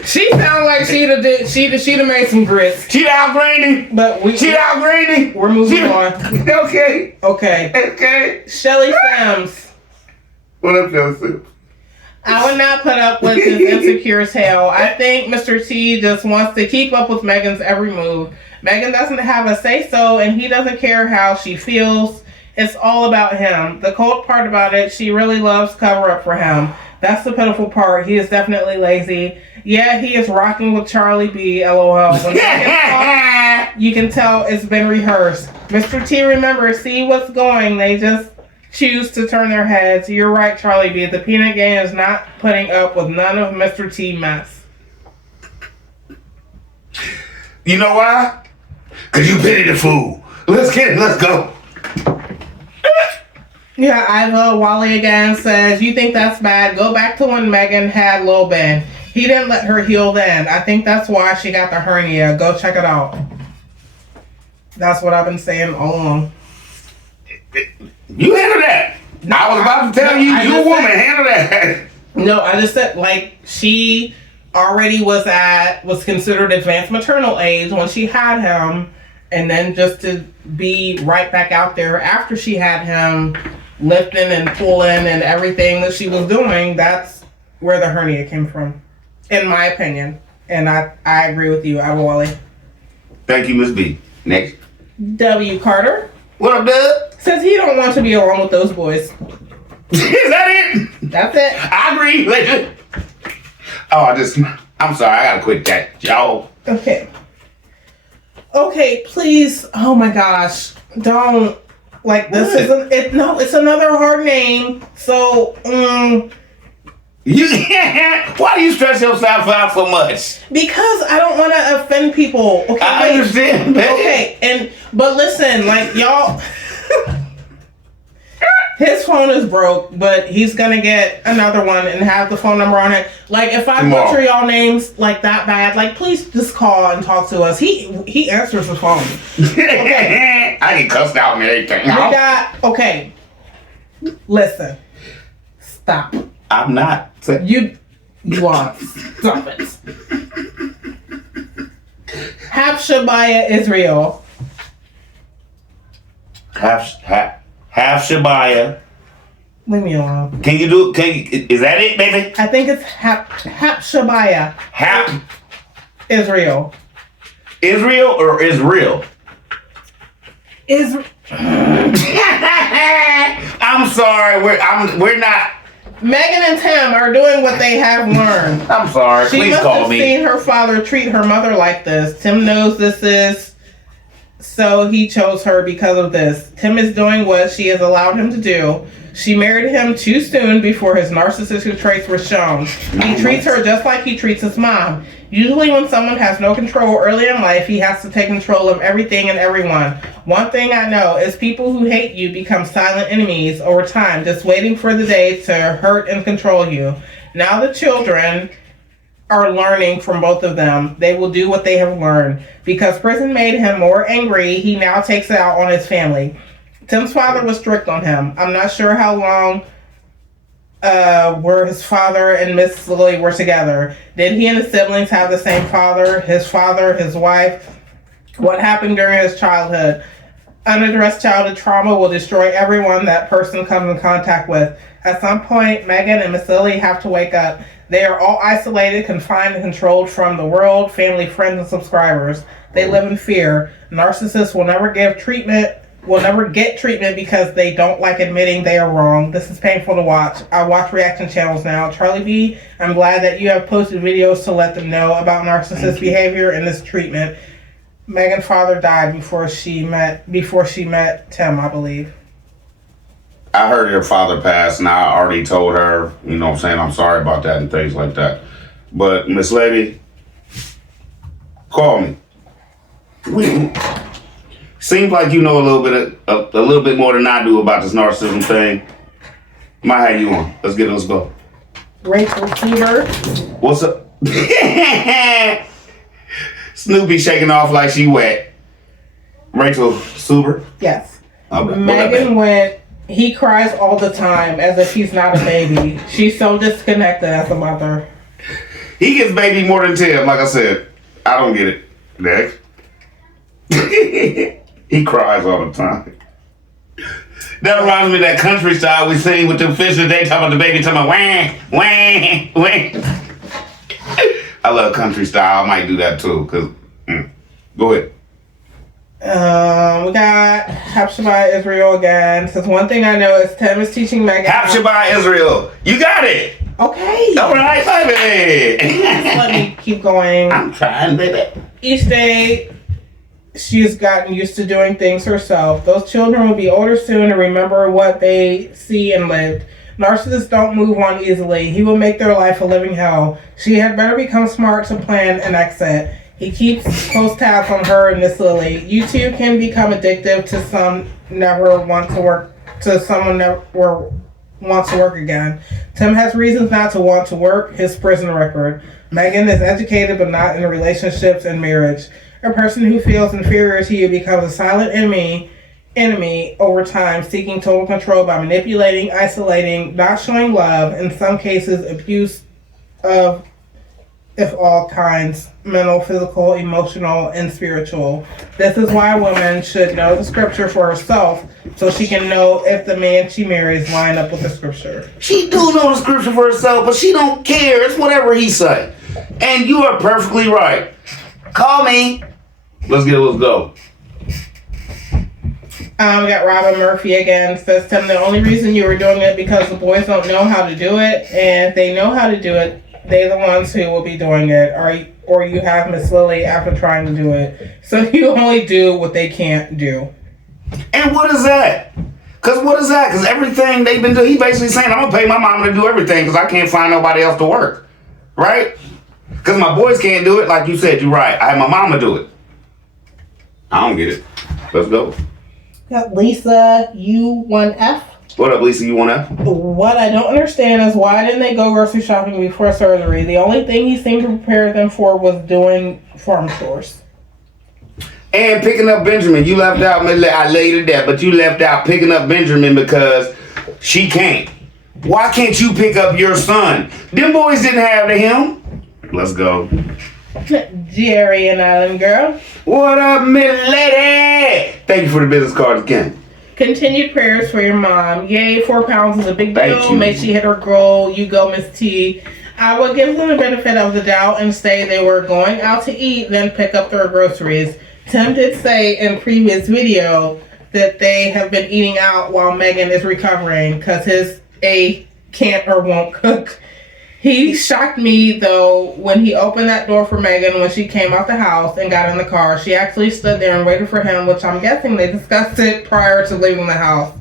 She sounds like she'd have made some grits. She'd outgrained him. But She'd outgrained him. We're moving on. Okay. Okay. Shelly Sims. What up, Joseph? I would not put up with his insecure tail. I think Mr. T just wants to keep up with Megan's every move. Megan doesn't have a say-so, and he doesn't care how she feels. It's all about him. The cold part about it, she really loves cover-up for him. That's the pitiful part. He is definitely lazy. Yeah, he is rocking with Charlie B, LOL. When Megan talks, you can tell it's been rehearsed. Mr. T, remember, see what's going. They just choose to turn their heads. You're right, Charlie B. The peanut gang is not putting up with none of Mr. T mess. You know why? Because you pity the fool. Let's get it. Let's go. Yeah, Iva Wally again says, you think that's bad? Go back to when Megan had Lil Ben. He didn't let her heal then. I think that's why she got the hernia. Go check it out. That's what I've been saying all along. You handle that. I was about to tell you, you a woman. Handle that. No, I just said, like, she already was considered advanced maternal age when she had him. And then just to be right back out there after she had him, lifting and pulling and everything that she was doing, that's where the hernia came from, in my opinion. And I agree with you, Iva Wally. Thank you, Miss B. Next. W. Carter. What up, Doug? Says he don't want to be alone with those boys. Is that it? That's it. I agree. I'm sorry. I gotta quit that, y'all. Okay, please. Oh my gosh. Don't. Like, this isn't it. No, it's another hard name. So, Why do you stress yourself out so much? Because I don't want to offend people. Okay, I understand, man. Okay, but listen, like, y'all. His phone is broke, but he's gonna get another one and have the phone number on it. Like, if I butcher y'all names like that bad, like, please just call and talk to us. He answers the phone. Okay. I get cussed out and everything. Okay. Listen. Stop. I'm not. You are. Stop it. Habshabaya Israel. Half Shabaya. Leave me alone. Can you do? Is that it, baby? I think it's Habshabaya. Israel. Israel or Israel? I'm sorry. We're not. Megan and Tim are doing what they have learned. I'm sorry. Please call me. She must have seen her father treat her mother like this. Tim knows this is. So he chose her because of this. Tim is doing what she has allowed him to do. She married him too soon before his narcissistic traits were shown. He treats her just like he treats his mom. Usually when someone has no control early in life, he has to take control of everything and everyone. One thing I know is people who hate you become silent enemies over time, just waiting for the day to hurt and control you. Now the children are learning from both of them. They will do what they have learned. Because prison made him more angry, he now takes it out on his family. Tim's father was strict on him. I'm not sure how long were his father and Miss Lily were together. Did he and his siblings have the same father, his wife? What happened during his childhood? Unaddressed childhood trauma will destroy everyone that person comes in contact with. At some point, Megan and Miss Lily have to wake up. They are all isolated, confined, and controlled from the world, family, friends, and subscribers. They live in fear. Narcissists will never get treatment because they don't like admitting they are wrong. This is painful to watch. I watch reaction channels now. Charlie B, I'm glad that you have posted videos to let them know about narcissist behavior and this treatment. Megan's father died before she met Tim, I believe. I heard her father passed, and I already told her, you know what I'm saying, I'm sorry about that and things like that. But, Miss Lady, call me. Seems like you know a little bit more than I do about this narcissism thing. Might have you on. Let's go. Rachel Seaver. What's up? Snoopy shaking off like she wet. Rachel Suber? Yes. Okay. Megan went. He cries all the time as if he's not a baby. She's so disconnected as a mother. He gets baby more than Tim. Like I said, I don't get it. Next. He cries all the time. That reminds me of that country style we sing with them fishes. They talking about the baby talking about wah, wah, wah. I love country style. I might do that too. Go ahead. We got Hapshabah Israel again. Says one thing I know is Tim is teaching Megan. Hapshabah Israel. You got it. Okay. All right, baby. Let me keep going. I'm trying, baby. Each day, she's gotten used to doing things herself. Those children will be older soon and remember what they see and lived. Narcissists don't move on easily. He will make their life a living hell. She had better become smart to plan an exit. He keeps close tabs on her and Miss Lily. You two can become addictive to someone never wants to work again. Tim has reasons not to want to work, his prison record. Megan is educated but not in relationships and marriage. A person who feels inferior to you becomes a silent enemy over time, seeking total control by manipulating, isolating, not showing love, in some cases abuse of all kinds, mental, physical, emotional, and spiritual. This is why a woman should know the scripture for herself so she can know if the man she marries line up with the scripture. She do know the scripture for herself, but she don't care. It's whatever he say. And you are perfectly right. Call me. Let's go. We got Robin Murphy again. Says, Tim, the only reason you were doing it because the boys don't know how to do it, and if they know how to do it, they're the ones who will be doing it. Or you have Miss Lily after trying to do it. So you only do what they can't do. And what is that? Because everything they've been doing, he basically saying, I'm going to pay my mama to do everything because I can't find nobody else to work. Right? Because my boys can't do it. Like you said, you're right. I have my mama do it. I don't get it. Let's go. Got Lisa U1F. What up, Lisa? You want to? What I don't understand is why didn't they go grocery shopping before surgery? The only thing he seemed to prepare them for was doing farm chores. And picking up Benjamin. You left out, I laid it there, but you left out picking up Benjamin because she can't. Why can't you pick up your son? Them boys didn't have to him. Let's go. Jerry and Island Girl. What up, Miss Lady? Thank you for the business card again. Continued prayers for your mom. Yay, 4 pounds is a big Thank deal. you. Make she hit her goal. You go, Miss T. I will give them the benefit of the doubt and say they were going out to eat, then pick up their groceries. Tim did say in previous video that they have been eating out while Megan is recovering because his A can't or won't cook. He shocked me, though, when he opened that door for Megan when she came out the house and got in the car. She actually stood there and waited for him, which I'm guessing they discussed it prior to leaving the house.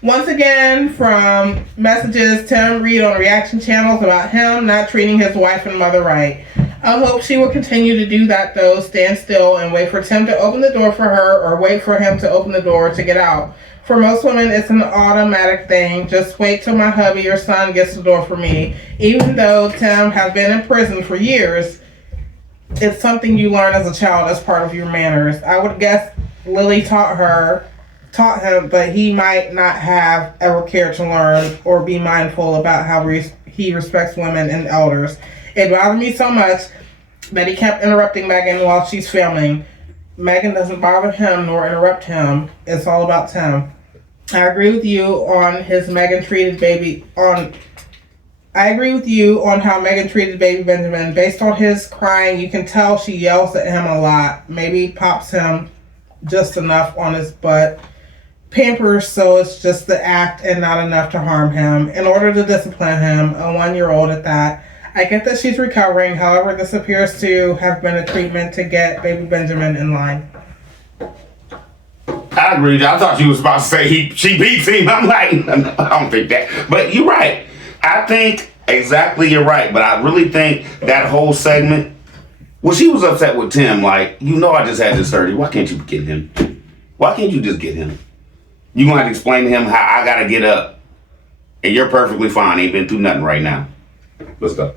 Once again, from messages Tim read on reaction channels about him not treating his wife and mother right. I hope she will continue to do that, though. Stand still and wait for Tim to open the door for her or wait for him to open the door to get out. For most women, it's an automatic thing. Just wait till my hubby or son gets the door for me. Even though Tim has been in prison for years, it's something you learn as a child as part of your manners. I would guess Lily taught him, but he might not have ever cared to learn or be mindful about how he respects women and elders. It bothered me so much that he kept interrupting Megan while she's filming. Megan doesn't bother him nor interrupt him. It's all about Tim. I agree with you on how Megan treated baby Benjamin. Based on his crying, you can tell she yells at him a lot. Maybe pops him just enough on his butt. Pampers so it's just the act and not enough to harm him. In order to discipline him, a 1-year-old at that. I get that she's recovering. However, this appears to have been a treatment to get baby Benjamin in line. I agree. I thought you was about to say she beats him. I'm like, I don't think that. But you're right. I think exactly you're right. But I really think that whole segment, well, she was upset with Tim. Like, I just had this surgery. Why can't you get him? Why can't you just get him? You're going to have to explain to him how I got to get up. And you're perfectly fine. Ain't been through nothing right now. Let's go.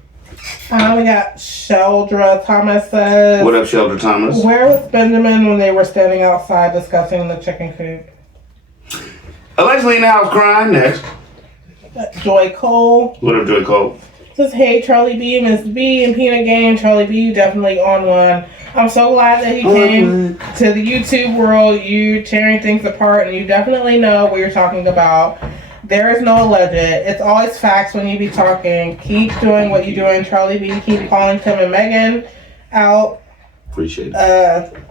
We got Sheldra Thomas says, what up, Sheldra Thomas? Where was Benjamin when they were standing outside discussing the chicken coop? Allegedly in the house crying. Next. Joy Cole. What up, Joy Cole? Says, hey, Charlie B, Miss B, and Peanut Game. Charlie B, you definitely on one. I'm so glad that he came to the YouTube world. You tearing things apart, and you definitely know what you're talking about. There is no alleged. It's always facts when you be talking. Keep doing what you're doing, Charlie B. Keep calling Tim and Megan out. Appreciate it.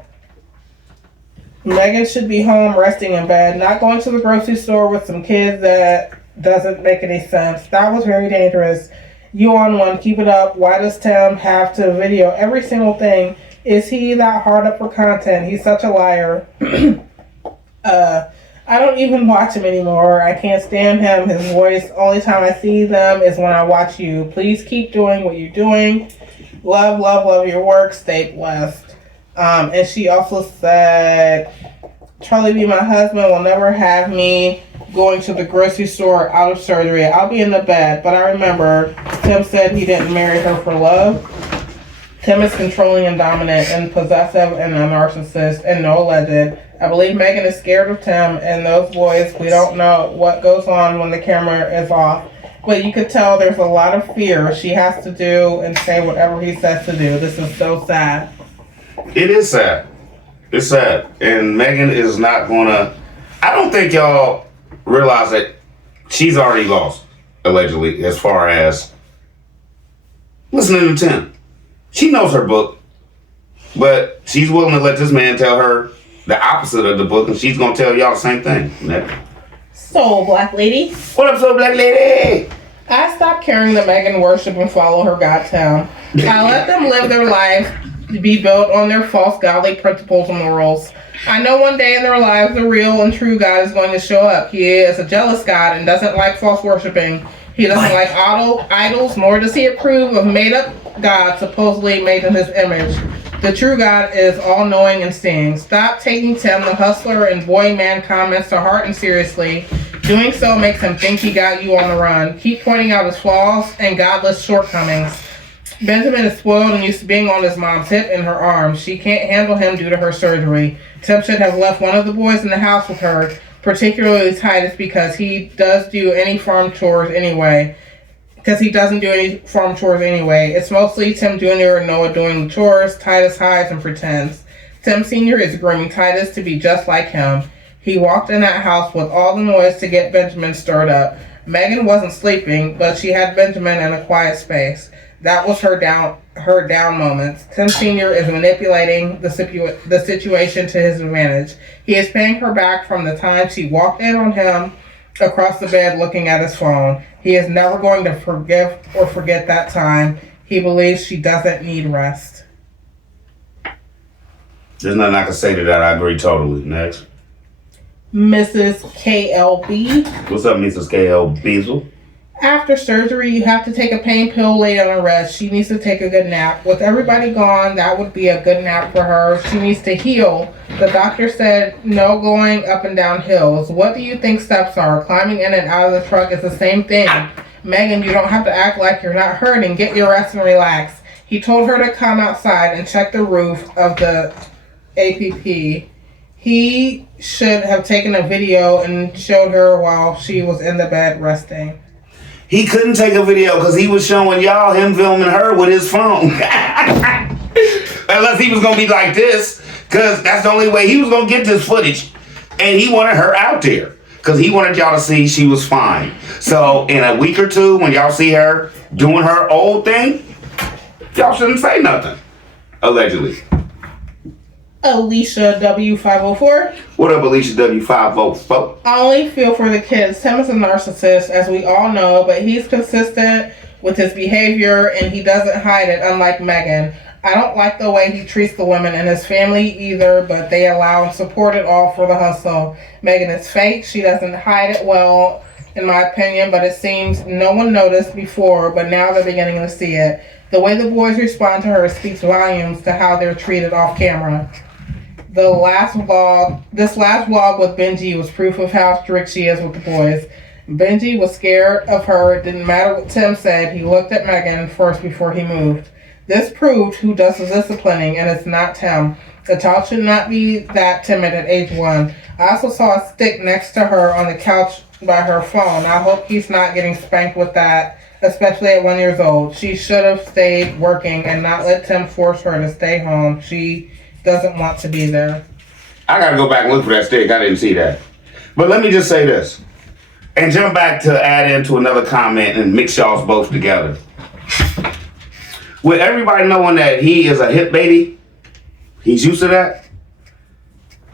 Megan should be home resting in bed, not going to the grocery store with some kids. That doesn't make any sense. That was very dangerous. You on one. Keep it up. Why does Tim have to video every single thing? Is he that hard up for content? He's such a liar. I don't even watch him anymore. I can't stand him. His voice, only time I see them is when I watch you. Please keep doing what you're doing. Love, love, love your work. Stay blessed. And she also said, Charlie B, my husband, will never have me going to the grocery store out of surgery. I'll be in the bed. But I remember Tim said he didn't marry her for love. Tim is controlling and dominant and possessive and a narcissist and no alleged. I believe Megan is scared of Tim and those boys. We don't know what goes on when the camera is off. But you could tell there's a lot of fear. She has to do and say whatever he says to do. This is so sad. It is sad. It's sad. And Megan is not gonna... I don't think y'all realize that she's already lost, allegedly, as far as listening to Tim. She knows her book, but she's willing to let this man tell her the opposite of the book, and she's gonna tell y'all the same thing. So, Black Lady. What up, so Black Lady? I stopped caring that Megan worship and follow her God town. I let them live their life to be built on their false godly principles and morals. I know one day in their lives the real and true God is going to show up. He is a jealous God and doesn't like false worshiping. He doesn't like idols, nor does he approve of made-up gods supposedly made in his image. The true God is all-knowing and seeing. Stop taking Tim, the hustler and boy man comments to heart and seriously. Doing so makes him think he got you on the run. Keep pointing out his flaws and godless shortcomings. Benjamin is spoiled and used to being on his mom's hip and her arm. She can't handle him due to her surgery. Tim should have left one of the boys in the house with her, particularly Titus, because he doesn't do any farm chores anyway. It's mostly Tim Jr. and Noah doing the chores. Titus hides and pretends. Tim Sr. is grooming Titus to be just like him. He walked in that house with all the noise to get Benjamin stirred up. Megan wasn't sleeping, but she had Benjamin in a quiet space. That was her down moments. Tim Sr. is manipulating the situation to his advantage. He is paying her back from the time she walked in on him across the bed looking at his phone. He is never going to forgive or forget that time. He believes she doesn't need rest. There's nothing I can say to that. I agree totally. Next. Mrs. KLB. What's up, Mrs. KLB? After surgery, you have to take a pain pill, lay down and rest. She needs to take a good nap. With everybody gone, that would be a good nap for her. She needs to heal. The doctor said no going up and down hills. What do you think steps are? Climbing in and out of the truck is the same thing. Megan, you don't have to act like you're not hurting. Get your rest and relax. He told her to come outside and check the roof of the APP. He should have taken a video and showed her while she was in the bed resting. He couldn't take a video because he was showing y'all him filming her with his phone. Unless he was going to be like this, because that's the only way he was going to get this footage. And he wanted her out there because he wanted y'all to see she was fine. So in a week or two, when y'all see her doing her old thing, y'all shouldn't say nothing. Allegedly. Alicia W504. What up, Alicia W504? I only feel for the kids. Tim is a narcissist, as we all know, but he's consistent with his behavior and he doesn't hide it, unlike Megan. I don't like the way he treats the women in his family either, but they allow and support it all for the hustle. Megan is fake. She doesn't hide it well, in my opinion, but it seems no one noticed before, but now they're beginning to see it. The way the boys respond to her speaks volumes to how they're treated off camera. This last vlog with Benji was proof of how strict she is with the boys. Benji was scared of her. It didn't matter what Tim said. He looked at Megan first before he moved. This proved who does the disciplining, and it's not Tim. The child should not be that timid at age 1. I also saw a stick next to her on the couch by her phone. I hope he's not getting spanked with that especially at 1 year old. She should have stayed working and not let Tim force her to stay home. She doesn't want to be there. I gotta go back and look for that stick. I didn't see that. But let me just say this. And jump back to add into another comment and mix y'all's both together. With everybody knowing that he is a hip baby, he's used to that.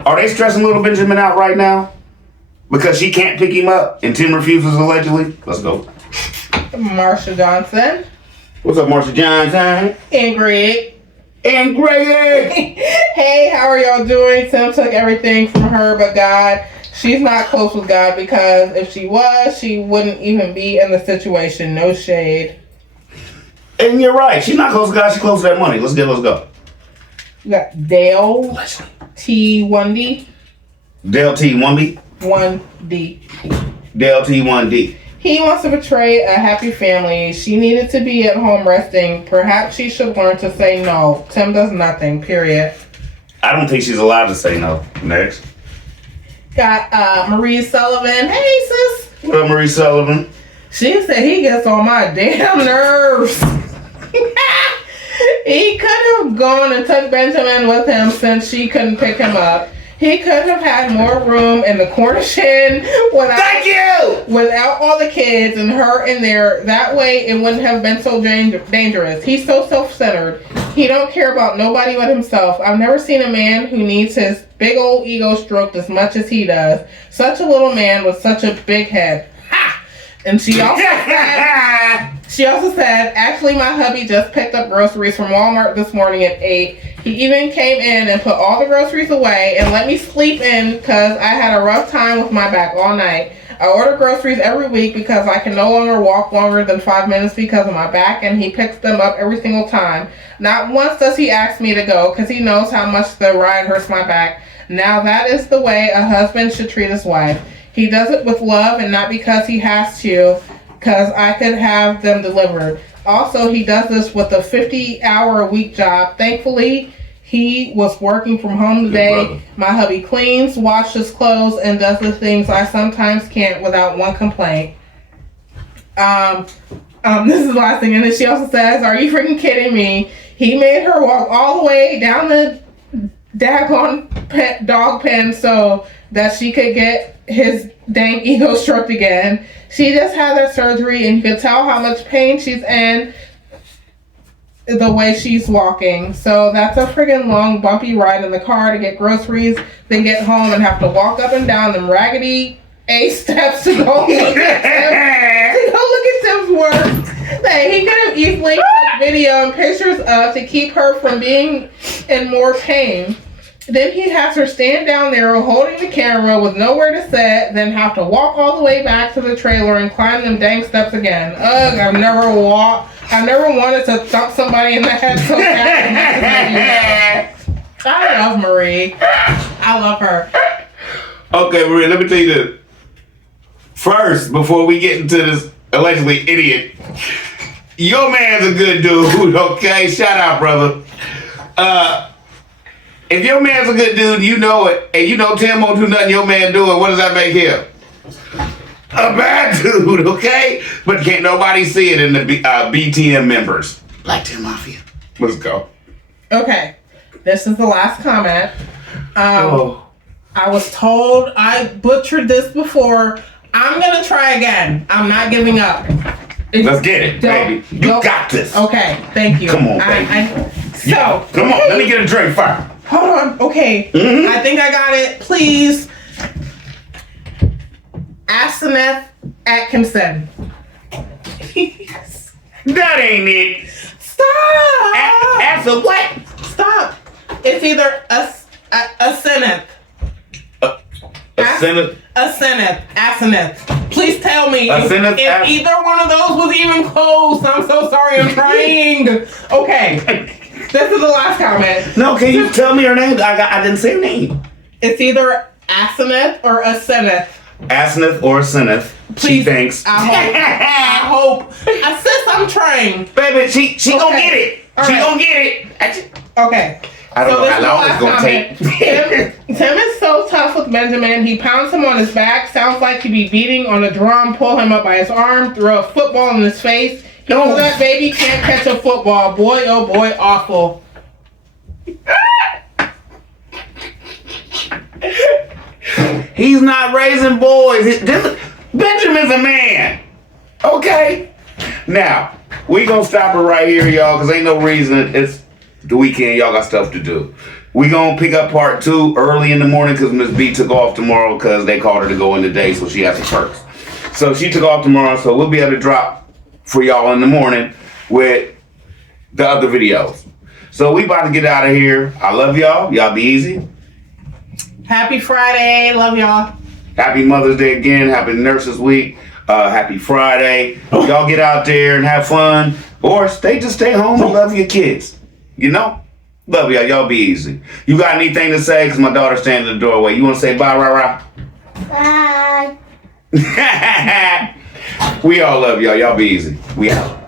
Are they stressing little Benjamin out right now? Because she can't pick him up and Tim refuses allegedly? Let's go. Marsha Johnson. What's up, Marsha Johnson? And Greg. And Greg! Hey, how are y'all doing? Tim took everything from her but God. She's not close with God because if she was, she wouldn't even be in the situation. No shade. And you're right. She's not close to God. She's close to that money. Let's go. You got Dale T. 1D. Dale T. 1B. 1D. Dale T. 1D. He wants to betray a happy family. She needed to be at home resting. Perhaps she should learn to say no. Tim does nothing, period. I don't think she's allowed to say no. Next. Got Marie Sullivan. Hey, sis. What up, Marie Sullivan? She said he gets on my damn nerves. He could have gone and took Benjamin with him since she couldn't pick him up. He could have had more room in the corner shed without all the kids and her in there. That way it wouldn't have been so dangerous. He's so self-centered. He don't care about nobody but himself. I've never seen a man who needs his big old ego stroked as much as he does. Such a little man with such a big head. Ha! And she also said, actually my hubby just picked up groceries from Walmart this morning at 8. He even came in and put all the groceries away and let me sleep in because I had a rough time with my back all night. I order groceries every week because I can no longer walk longer than 5 minutes because of my back, and he picks them up every single time. Not once does he ask me to go because he knows how much the ride hurts my back. Now that is the way a husband should treat his wife. He does it with love and not because he has to, because I could have them delivered. Also, he does this with a 50-hour-a-week job. Thankfully, he was working from home today. My hubby cleans, washes clothes, and does the things I sometimes can't without one complaint. This is the last thing. And then she also says, are you freaking kidding me? He made her walk all the way down the daggone dog pen so that she could get his dang ego stroked again. She just had that surgery and you could tell how much pain she's in the way she's walking. So that's a friggin' long bumpy ride in the car to get groceries, then get home and have to walk up and down them raggedy A steps to go look at Tim's work that he could have easily took video and pictures of to keep her from being in more pain. Then he has her stand down there holding the camera with nowhere to sit, then have to walk all the way back to the trailer and climb them dang steps again. Ugh, I've never wanted to thump somebody in the head so bad. I love Marie. I love her. Okay, Marie, let me tell you this. First, before we get into this allegedly idiot, your man's a good dude, okay? Shout out, brother. If your man's a good dude, you know it, and you know Tim won't do nothing your man doing, what does that make him? A bad dude, okay? But can't nobody see it in the BTM members. Black Tim Mafia. Let's go. Okay, this is the last comment. I was told I butchered this before. I'm gonna try again. I'm not giving up. Let's get it, baby. You got this. Okay, thank you. Come on, baby. Come on, let me get a drink first. Hold on. Okay. Mm-hmm. I think I got it. Please. Aseneth Atkinson. That ain't it. Stop. As a what? Stop. It's either a Aseneth. Aseneth. Please tell me if either one of those was even close. I'm so sorry. I'm trying. Okay. This is the last comment. No, can you tell me her name? I didn't say her name. It's either Aseneth or Aseneth. Aseneth or Aseneth. She thinks. I hope. Sis, I'm trying. Baby, she gonna get it. She gonna get it. Okay. I don't know how long it's gonna take. Tim is so tough with Benjamin. He pounds him on his back. Sounds like he'd be beating on a drum. Pull him up by his arm. Throw a football in his face. He knows that baby can't catch a football. Boy, oh boy, awful. He's not raising boys. Benjamin's a man. Okay? Now, we gonna stop it right here, y'all, because ain't no reason. It's the weekend. Y'all got stuff to do. We gonna pick up part 2 early in the morning because Miss B took off tomorrow because they called her to go in today, so she has to first. So she took off tomorrow, so we'll be able to drop for y'all in the morning with the other videos. So we about to get out of here. I love y'all. Y'all be easy. Happy Friday. Love y'all. Happy Mother's Day again. Happy Nurses Week. Happy Friday. Y'all get out there and have fun. Or stay home and love your kids. You know? Love y'all. Y'all be easy. You got anything to say? Because my daughter's standing in the doorway. You want to say bye, Rah? Bye. We all love y'all. Y'all be easy. We out.